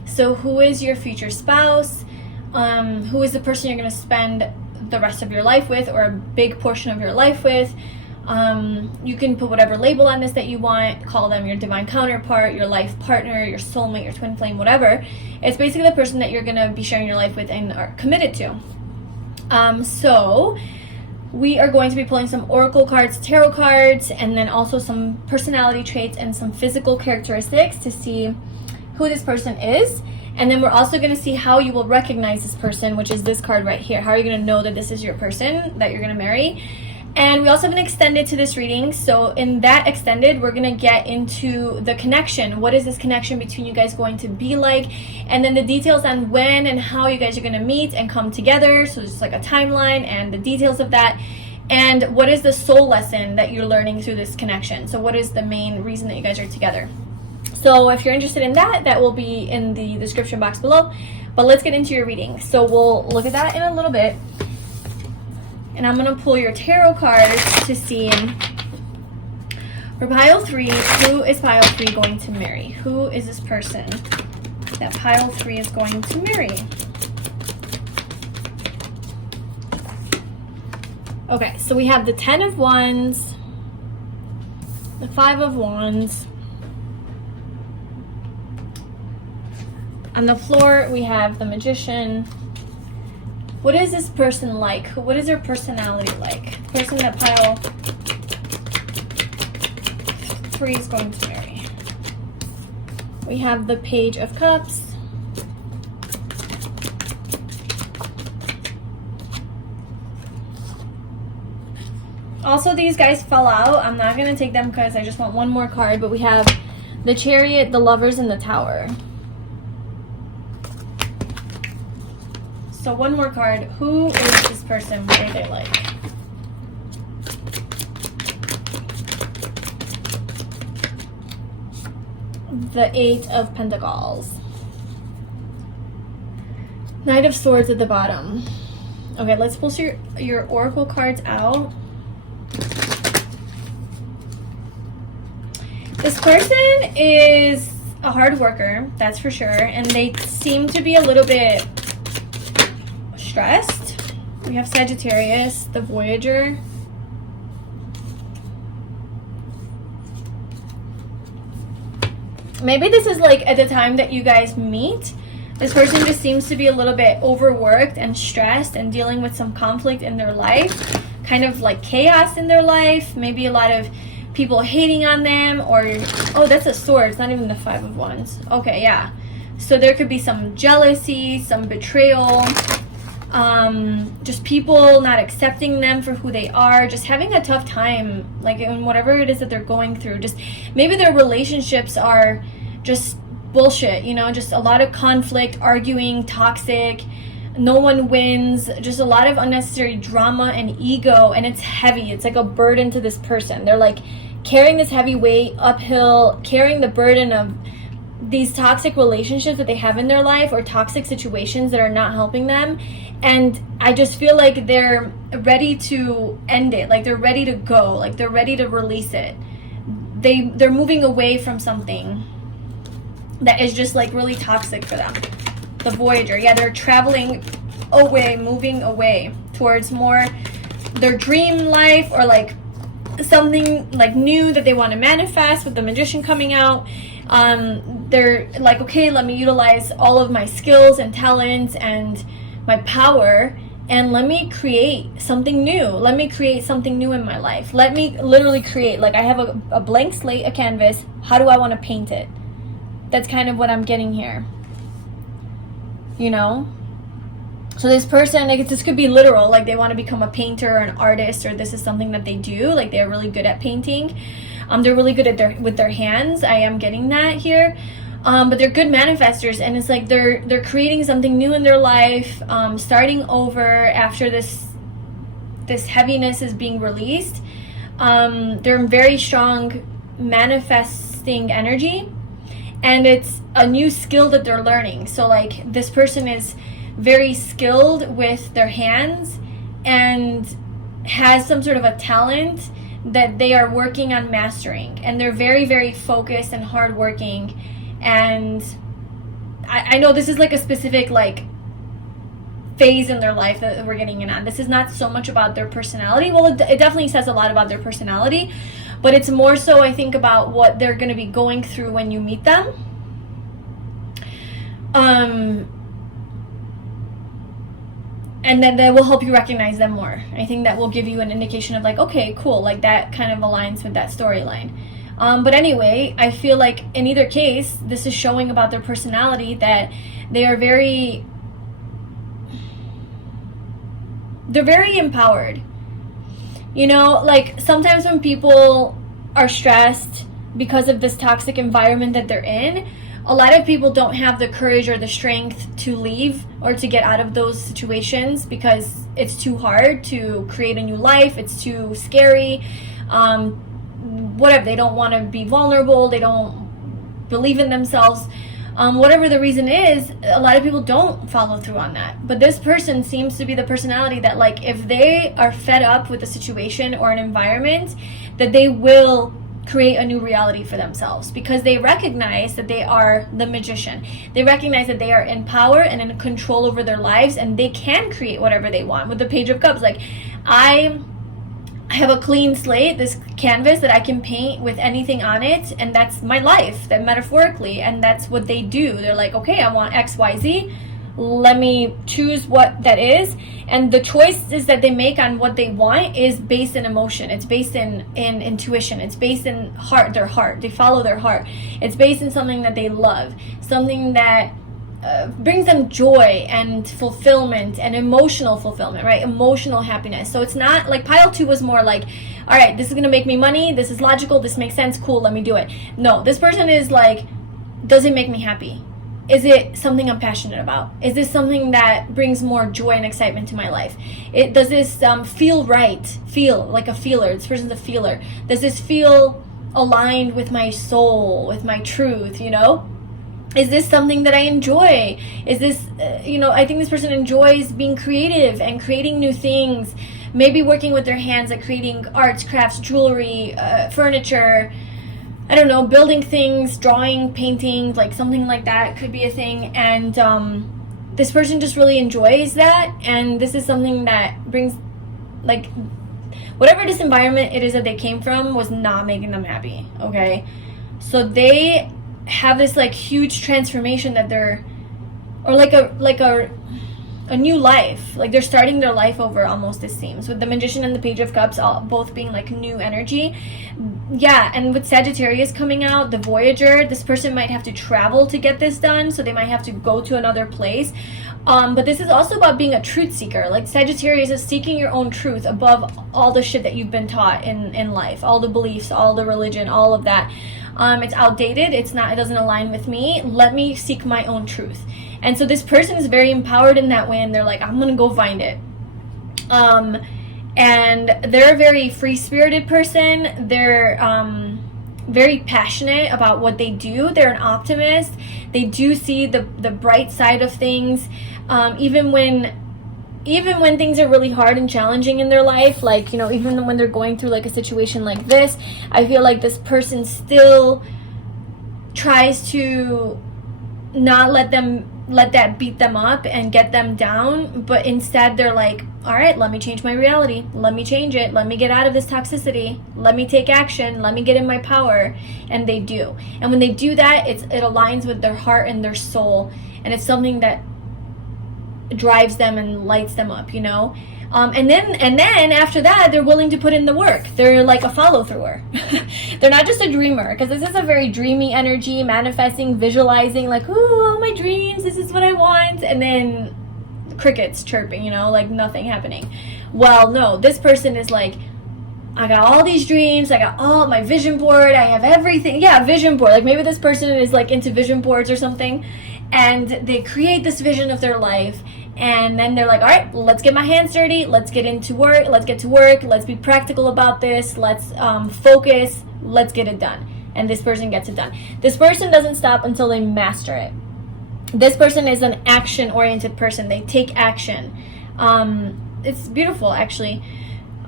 So who is your future spouse? Who is the person you're going to spend the rest of your life with, or a big portion of your life with? You can put whatever label on this that you want, call them your divine counterpart, your life partner, your soulmate, your twin flame, whatever. It's basically the person that you're going to be sharing your life with and are committed to. So we are going to be pulling some oracle cards, tarot cards, and then also some personality traits and some physical characteristics to see who this person is. And then we're also going to see how you will recognize this person, which is this card right here. How are you going to know that this is your person that you're going to marry? And we also have an extended to this reading. So in that extended, we're going to get into the connection. What is this connection between you guys going to be like? And then the details on when and how you guys are going to meet and come together. So just like a timeline and the details of that. And what is the soul lesson that you're learning through this connection? So what is the main reason that you guys are together? So if you're interested in that, that will be in the description box below. But let's get into your reading. So we'll look at that in a little bit. And I'm going to pull your tarot cards to see, for Pile 3, who is Pile 3 going to marry? Who is this person that Pile 3 is going to marry? Okay, so we have the 10 of Wands, the 5 of Wands. On the floor, we have the Magician. What is this person like? What is their personality like? The person that Pile 3 is going to marry. We have the Page of Cups. Also, these guys fell out. I'm not going to take them because I just want one more card. But we have the Chariot, the Lovers, and the Tower. So one more card. Who is this person? What are they like? The 8 of Pentacles. Knight of Swords at the bottom. Okay, let's pull your oracle cards out. This person is a hard worker, that's for sure, and they seem to be a little bit stressed. We have Sagittarius, the Voyager. Maybe this is like at the time that you guys meet, this person just seems to be a little bit overworked and stressed and dealing with some conflict in their life, kind of like chaos in their life, maybe a lot of people hating on them, or oh, that's a sword, it's not even the 5 of Wands. Okay, yeah, so there could be some jealousy, some betrayal, just people not accepting them for who they are, just having a tough time, like in whatever it is that they're going through. Just maybe their relationships are just bullshit, you know, just a lot of conflict, arguing, toxic, no one wins, just a lot of unnecessary drama and ego, and it's heavy. It's like a burden to this person. They're like carrying this heavy weight uphill, carrying the burden of these toxic relationships that they have in their life, or toxic situations that are not helping them. And I just feel like they're ready to end it, like they're ready to go, like they're ready to release it. They're moving away from something that is just like really toxic for them. The Voyager, yeah, they're traveling away, moving away towards more their dream life, or like something like new that they want to manifest, with the Magician coming out. They're like, okay, let me utilize all of my skills and talents and my power, and let me create something new. Let me create something new in my life. Let me literally create, like I have a blank slate, a canvas. How do I want to paint it? That's kind of what I'm getting here. You know? So this person, like, this could be literal, like they want to become a painter or an artist, or this is something that they do, like they're really good at painting. They're really good at with their hands. I am getting that here. But they're good manifestors, and it's like they're creating something new in their life, starting over after this heaviness is being released. They're in very strong manifesting energy, and it's a new skill that they're learning. So like this person is very skilled with their hands and has some sort of a talent that they are working on mastering, and they're very, very focused and hardworking. And I know this is like a specific like phase in their life that we're getting in on. This is not so much about their personality. Well, it definitely says a lot about their personality, but it's more so, I think, about what they're going to be going through when you meet them. And then that will help you recognize them more. I think that will give you an indication of like, okay, cool, like that kind of aligns with that storyline. But anyway, I feel like in either case, this is showing about their personality, that they are they're very empowered. You know, like sometimes when people are stressed because of this toxic environment that they're in, a lot of people don't have the courage or the strength to leave or to get out of those situations because it's too hard to create a new life. It's too scary. Whatever, they don't want to be vulnerable, they don't believe in themselves, whatever the reason is, a lot of people don't follow through on that. But this person seems to be the personality that, like, if they are fed up with a situation or an environment, that they will create a new reality for themselves, because they recognize that they are the Magician. They recognize that they are in power and in control over their lives, and they can create whatever they want. With the Page of Cups, like, I have a clean slate, this canvas that I can paint with anything on it, and that's my life, that metaphorically, and that's what they do. They're like, okay, I want XYZ, let me choose what that is. And the choices that they make on what they want is based in emotion. It's based in intuition. It's based in their heart. They follow their heart. It's based in something that they love, something that brings them joy and fulfillment and emotional fulfillment, right? Emotional happiness. So it's not like pile 2 was more like, all right, this is going to make me money. This is logical. This makes sense. Cool. Let me do it. No, this person is like, does it make me happy? Is it something I'm passionate about? Is this something that brings more joy and excitement to my life? Does this feel right? Feel like a feeler. This person's a feeler. Does this feel aligned with my soul, with my truth, you know? Is this something that I enjoy? Is this, I think this person enjoys being creative and creating new things, maybe working with their hands at creating arts, crafts, jewelry, furniture, I don't know, building things, drawing, painting, like something like that could be a thing. And this person just really enjoys that. And this is something that brings, like, whatever this environment it is that they came from was not making them happy, okay? So they have this like huge transformation that they're, or like a new life, like they're starting their life over almost, it seems, with the Magician and the Page of Cups both being like new energy. Yeah, and with Sagittarius coming out, the Voyager, this person might have to travel to get this done, so they might have to go to another place. But this is also about being a truth seeker. Like Sagittarius is seeking your own truth above all the shit that you've been taught in life, all the beliefs, all the religion, all of that. It's outdated. It doesn't align with me. Let me seek my own truth. And so this person is very empowered in that way, and they're like, I'm gonna go find it. And they're a very free-spirited person. They're very passionate about what they do. They're an optimist. They do see the bright side of things, even when things are really hard and challenging in their life, like, you know, even when they're going through like a situation like this, I feel like this person still tries to not let that beat them up and get them down, but instead they're like, all right, let me change my reality, let me change it, let me get out of this toxicity, let me take action, let me get in my power. And they do. And when they do that, it aligns with their heart and their soul, and it's something that drives them and lights them up, you know. And then after that, they're willing to put in the work. They're like a follow-througher. They're not just a dreamer, because this is a very dreamy energy, manifesting, visualizing, like, ooh, all my dreams, this is what I want, and then crickets chirping, you know, like nothing happening. Well, no, this person is like, I got all these dreams, I got all my vision board, I have everything. Yeah, vision board. Like maybe this person is like into vision boards or something, and they create this vision of their life, and then they're like, all right, let's get my hands dirty, let's get into work, let's get to work, let's be practical about this, let's focus, let's get it done. And this person gets it done. This person doesn't stop until they master it. This person is an action-oriented person. They take action. It's beautiful, actually.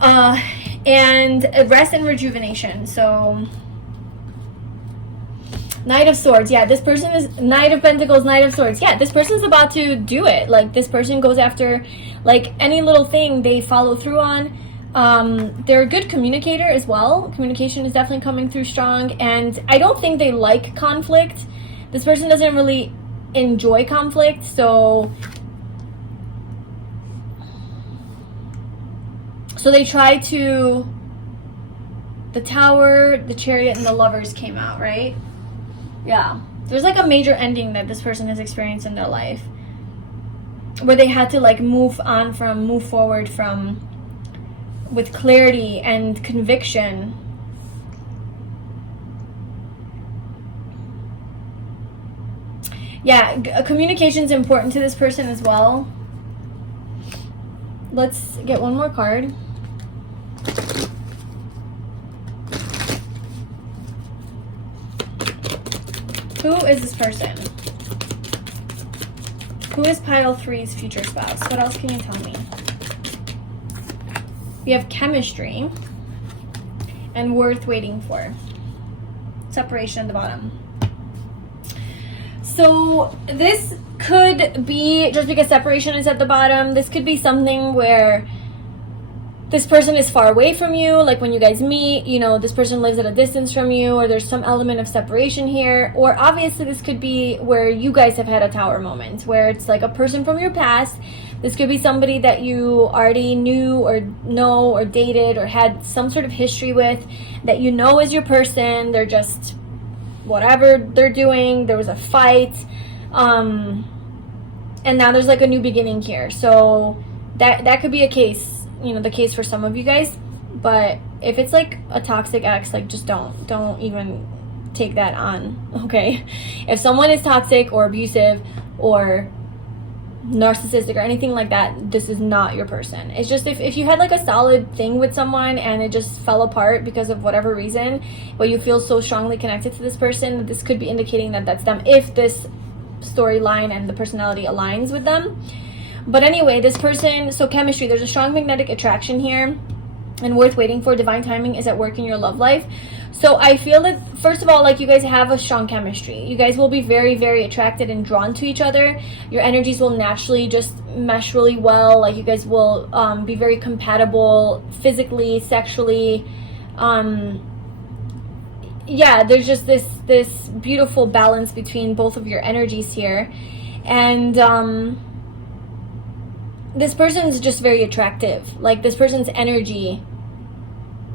And rest and rejuvenation. So Knight of Swords. Yeah, this person is Knight of Pentacles, Knight of Swords. Yeah, this person's about to do it. Like, this person goes after, like, any little thing they follow through on. They're a good communicator as well. Communication is definitely coming through strong. And I don't think they like conflict. This person doesn't really enjoy conflict, so they try to, the Tower, the Chariot, and the Lovers came out, right? Yeah, there's like a major ending that this person has experienced in their life, where they had to like move forward with clarity and conviction. Yeah, communication is important to this person as well. Let's get one more card. Who is this person? Who is pile 3's future spouse? What else can you tell me? We have chemistry and worth waiting for. Separation at the bottom. So this could be, just because separation is at the bottom, this could be something where this person is far away from you, like when you guys meet, you know, this person lives at a distance from you, or there's some element of separation here. Or obviously this could be where you guys have had a tower moment, where it's like a person from your past. This could be somebody that you already knew or know or dated or had some sort of history with, that you know is your person. They're just, whatever they're doing, there was a fight, and now there's like a new beginning here. So that could be a case, you know, the case for some of you guys. But if it's like a toxic ex, like, just don't even take that on, okay? If someone is toxic or abusive or narcissistic or anything like that, this is not your person. It's just if you had like a solid thing with someone and it just fell apart because of whatever reason, but you feel so strongly connected to this person, this could be indicating that that's them, if this storyline and the personality aligns with them. But anyway, this person, so chemistry, there's a strong magnetic attraction here, and worth waiting for. Divine timing is at work in your love life. So I feel that, first of all, like, you guys have a strong chemistry. You guys will be very, very attracted and drawn to each other. Your energies will naturally just mesh really well. Like, you guys will be very compatible physically, sexually. Yeah, there's just this beautiful balance between both of your energies here. And this person's just very attractive. Like, this person's energy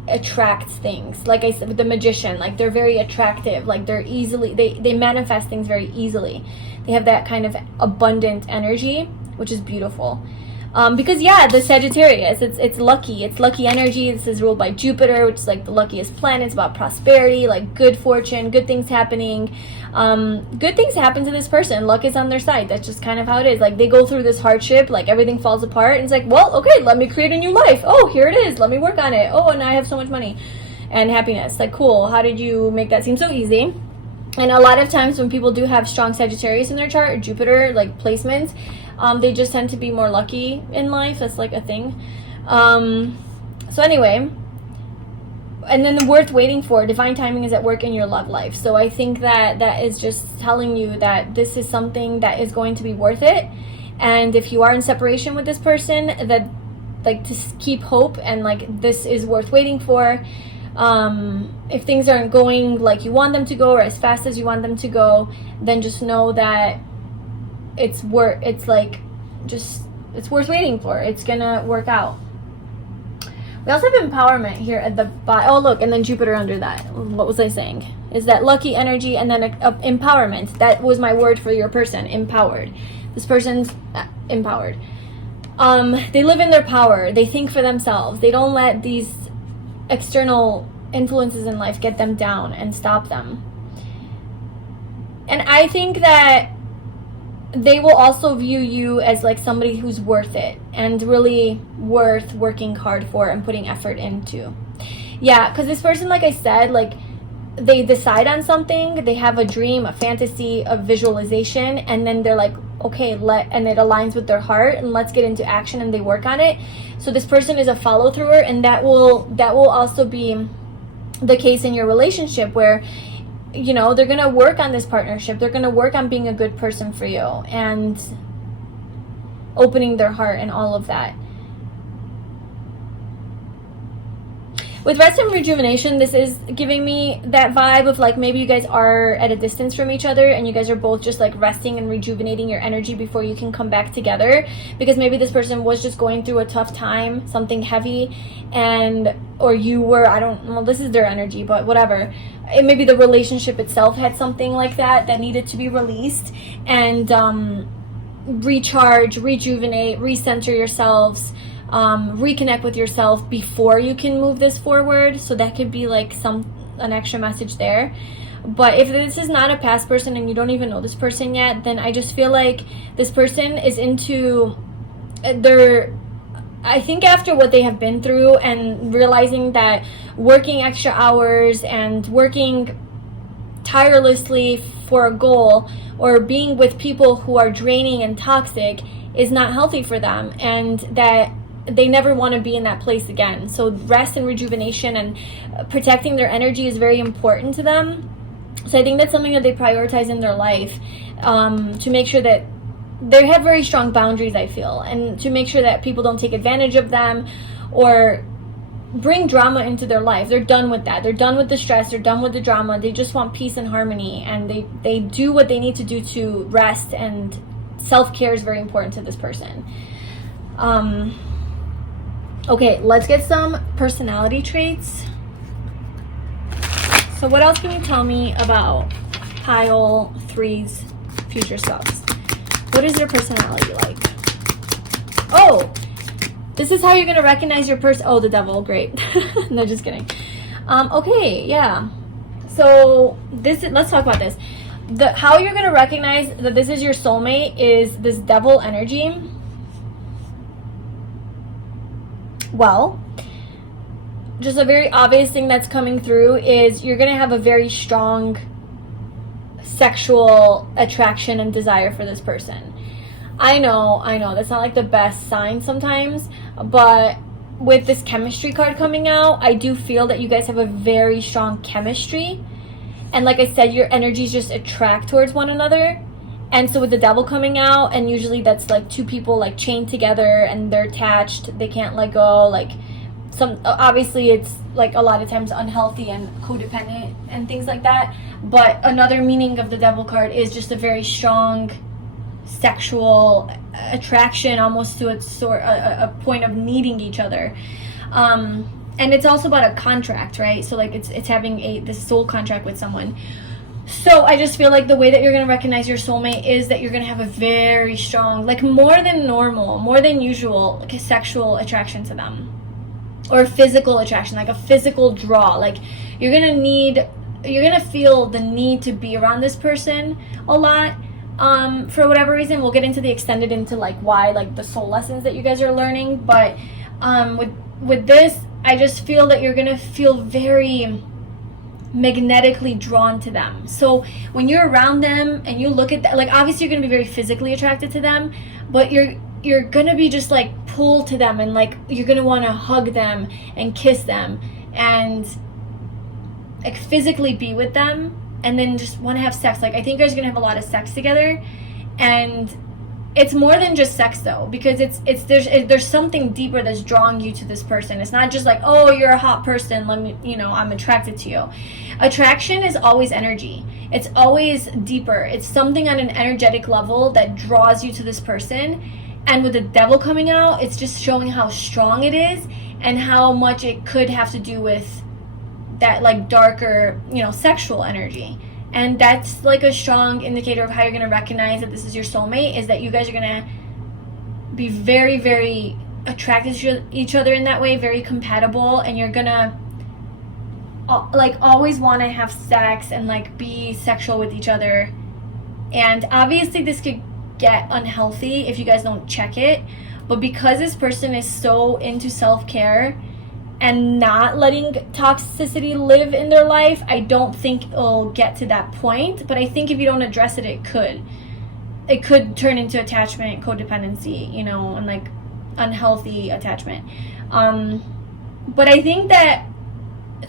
attracts things. Like I said with the Magician, like, they're very attractive. Like, they're easily, they manifest things very easily. They have that kind of abundant energy, which is beautiful. Because, yeah, the Sagittarius, it's lucky energy. This is ruled by Jupiter, which is like the luckiest planet. It's about prosperity, like good fortune, good things happening. good things happen to this person. Luck is on their side. That's just kind of how it is. Like, they go through this hardship, like everything falls apart, and it's like, well, okay, let me create a new life. Oh, here it is. Let me work on it. Oh, and I have so much money and happiness. Like, cool. How did you make that seem so easy? And a lot of times when people do have strong Sagittarius in their chart, or Jupiter, like placements, they just tend to be more lucky in life. That's like a thing. So anyway, and then the worth waiting for, divine timing is at work in your love life. So I think that that is just telling you that this is something that is going to be worth it. And if you are in separation with this person, that, like, to keep hope, and like, this is worth waiting for. If things aren't going like you want them to go, or as fast as you want them to go, then just know that it's worth waiting for. It's gonna work out. We also have empowerment here at the bottom. Oh, look, and then Jupiter under that. What was I saying? Is that lucky energy, and then empowerment. That was my word for your person, empowered. This person's empowered. They live in their power. They think for themselves. They don't let these external influences in life get them down and stop them. And I think that they will also view you as like somebody who's worth it, and really worth working hard for and putting effort into. Yeah, because this person, like I said, like, they decide on something, they have a dream, a fantasy, a visualization, and then they're like, okay, and it aligns with their heart, and let's get into action, and they work on it. So this person is a follow-througher, and that will also be the case in your relationship, where, you know, they're gonna work on this partnership, they're gonna work on being a good person for you and opening their heart and all of that. With rest and rejuvenation, this is giving me that vibe of like, maybe you guys are at a distance from each other, and you guys are both just like resting and rejuvenating your energy before you can come back together, because maybe this person was just going through a tough time, something heavy, or you were, I don't know, this is their energy, but whatever. Maybe the relationship itself had something like that needed to be released, and recharge, rejuvenate, recenter yourselves, reconnect with yourself before you can move this forward. So that could be like an extra message there. But if this is not a past person and you don't even know this person yet, then I just feel like this person is into I think after what they have been through, and realizing that working extra hours and working tirelessly for a goal, or being with people who are draining and toxic, is not healthy for them, and that they never want to be in that place again. So rest and rejuvenation and protecting their energy is very important to them. So I think that's something that they prioritize in their life, to make sure that they have very strong boundaries, I feel, and to make sure that people don't take advantage of them or bring drama into their life. They're done with that. They're done with the stress. They're done with the drama. They just want peace and harmony, and they do what they need to do to rest, and self-care is very important to this person. Okay, let's get some personality traits. So what else can you tell me about pile 3's future selves? What is their personality like? Oh, this is how you're going to recognize your person. Oh, the devil. Great. No, just kidding. Okay, yeah. So let's talk about this. How you're going to recognize that this is your soulmate is this devil energy. Well, just a very obvious thing that's coming through is you're going to have a very strong sexual attraction and desire for this person. I know, that's not like the best sign sometimes, but with this chemistry card coming out, I do feel that you guys have a very strong chemistry. And like I said, your energies just attract towards one another. And so with the devil coming out, and usually that's like two people like chained together and they're attached, they can't let go, like obviously it's like a lot of times unhealthy and codependent and things like that. But another meaning of the devil card is just a very strong sexual attraction, almost to a point of needing each other. And it's also about a contract, right? So like it's having this soul contract with someone. So I just feel like the way that you're going to recognize your soulmate is that you're going to have a very strong, like more than normal, more than usual, like a sexual attraction to them. Or physical attraction, like a physical draw. Like you're going to need feel the need to be around this person a lot. For whatever reason. We'll get into the extended into like why, like the soul lessons that you guys are learning, but with this, I just feel that you're gonna feel very magnetically drawn to them. So when you're around them and you look at that, like obviously you're gonna be very physically attracted to them, but you're gonna be just like pulled to them, and like you're gonna want to hug them and kiss them and like physically be with them, and then just want to have sex. Like I think you guys are gonna have a lot of sex together, and it's more than just sex though, because there's something deeper that's drawing you to this person. It's not just like, oh, you're a hot person, let me, I'm attracted to you. Attraction is always energy. It's always deeper. It's something on an energetic level that draws you to this person. And with the devil coming out, it's just showing how strong it is and how much it could have to do with that like darker, sexual energy. And that's like a strong indicator of how you're going to recognize that this is your soulmate, is that you guys are going to be very, very attracted to each other in that way, very compatible, and you're going to like always want to have sex and like be sexual with each other. And obviously this could get unhealthy if you guys don't check it, but because this person is so into self-care and not letting toxicity live in their life, I don't think it'll get to that point. But I think if you don't address it, it could turn into attachment, codependency, and like unhealthy attachment. But I think that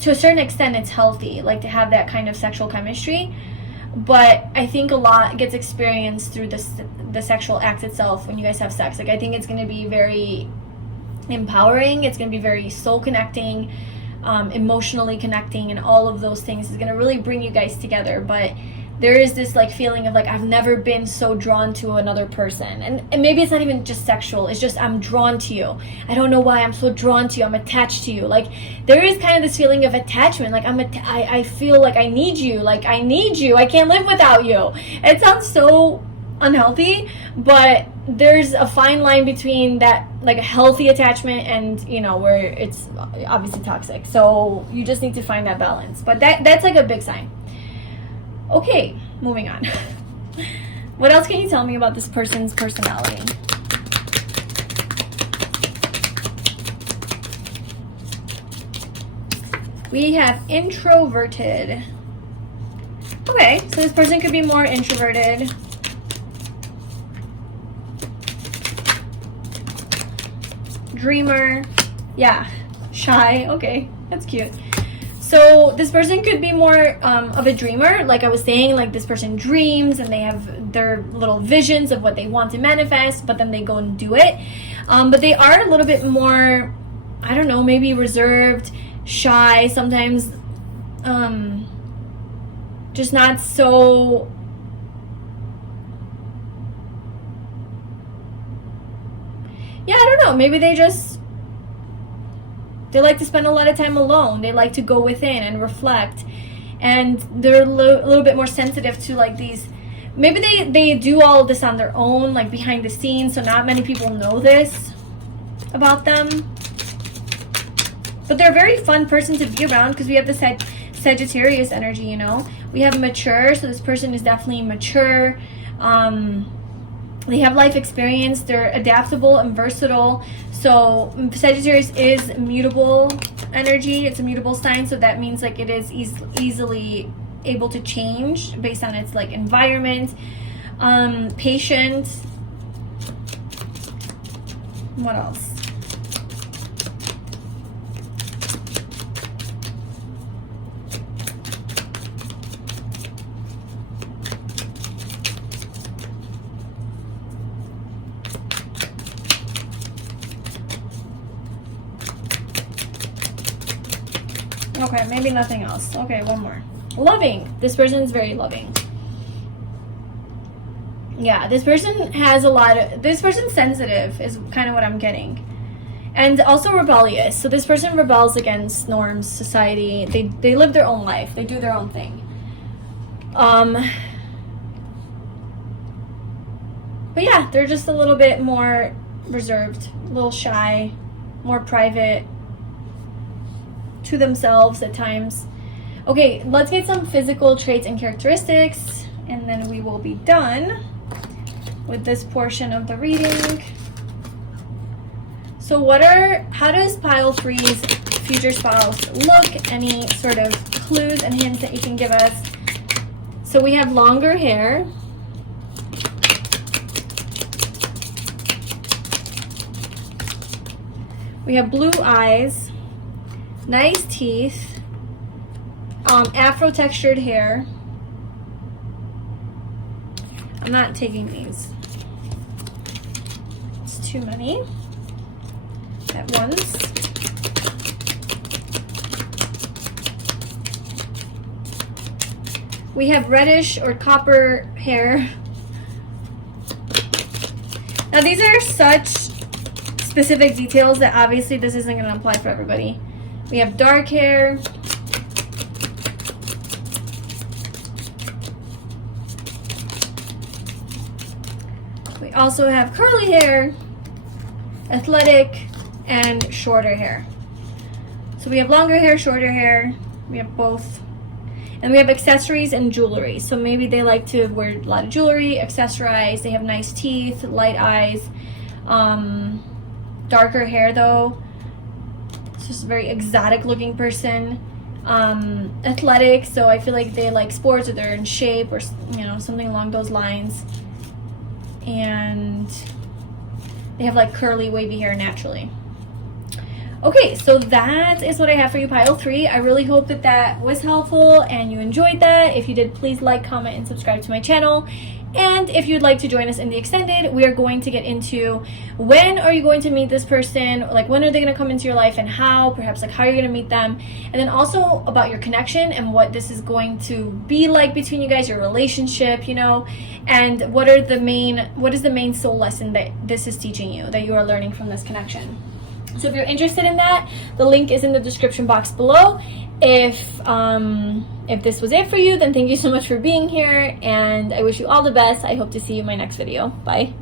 to a certain extent it's healthy, like to have that kind of sexual chemistry. But I think a lot gets experienced through the sexual act itself when you guys have sex. Like I think it's going to be very empowering. It's going to be very soul connecting, emotionally connecting, and all of those things is going to really bring you guys together. But there is this like feeling of like, I've never been so drawn to another person, and maybe it's not even just sexual, it's just I'm drawn to you. I don't know why I'm so drawn to you. I'm attached to you. Like there is kind of this feeling of attachment, like I feel like I need you, like I need you, I can't live without you. It sounds so unhealthy, but there's a fine line between that, like a healthy attachment, and where it's obviously toxic. So you just need to find that balance. But that's like a big sign. Okay, moving on. What else can you tell me about this person's personality? We have introverted. Okay, so this person could be more introverted. Dreamer. Yeah, shy. Okay, that's cute. So this person could be more of a dreamer. Like I was saying, like this person dreams and they have their little visions of what they want to manifest, but then they go and do it. But they are a little bit more, I don't know, maybe reserved, shy, sometimes just not so... Yeah, I don't know, maybe they like to spend a lot of time alone. They like to go within and reflect. And they're a little bit more sensitive to like these... Maybe they do all this on their own, like behind the scenes, so not many people know this about them. But they're a very fun person to be around because we have the Sagittarius energy, We have mature, so this person is definitely mature. They have life experience. They're adaptable and versatile. So Sagittarius is mutable energy. It's a mutable sign, so that means like it is easily able to change based on its like environment. Patient. What else? Okay, maybe nothing else. Okay, one more. Loving. This person is very loving. Yeah, this person has a lot of... This person's sensitive is kind of what I'm getting. And also rebellious. So this person rebels against norms, society. They live their own life. They do their own thing. But yeah, they're just a little bit more reserved. A little shy. More private. To themselves at times. Okay, let's get some physical traits and characteristics, and then we will be done with this portion of the reading. So how does pile 3's future spouse look? Any sort of clues and hints that you can give us? So we have longer hair. We have blue eyes, nice teeth, afro textured hair. I'm not taking these. It's too many at once. We have reddish or copper hair. Now these are such specific details that obviously this isn't going to apply for everybody. We have dark hair. We also have curly hair, athletic, and shorter hair. So we have longer hair, shorter hair. We have both. And we have accessories and jewelry. So maybe they like to wear a lot of jewelry, accessorize. They have nice teeth, light eyes, darker hair though. It's just a very exotic looking person. Athletic, so I feel like they like sports, or they're in shape, or you know, something along those lines. And they have like curly, wavy hair naturally. Okay, so that is what I have for you, pile 3. I really hope that that was helpful and you enjoyed that. If you did, please like, comment, and subscribe to my channel. And if you'd like to join us in the extended, we are going to get into when are you going to meet this person, like when are they going to come into your life and how, perhaps like how you're going to meet them, and then also about your connection and what this is going to be like between you guys, your relationship, you know, and what is the main soul lesson that this is teaching you, that you are learning from this connection. So if you're interested in that, the link is in the description box below. If this was it for you, then thank you so much for being here, and I wish you all the best. I hope to see you in my next video. Bye.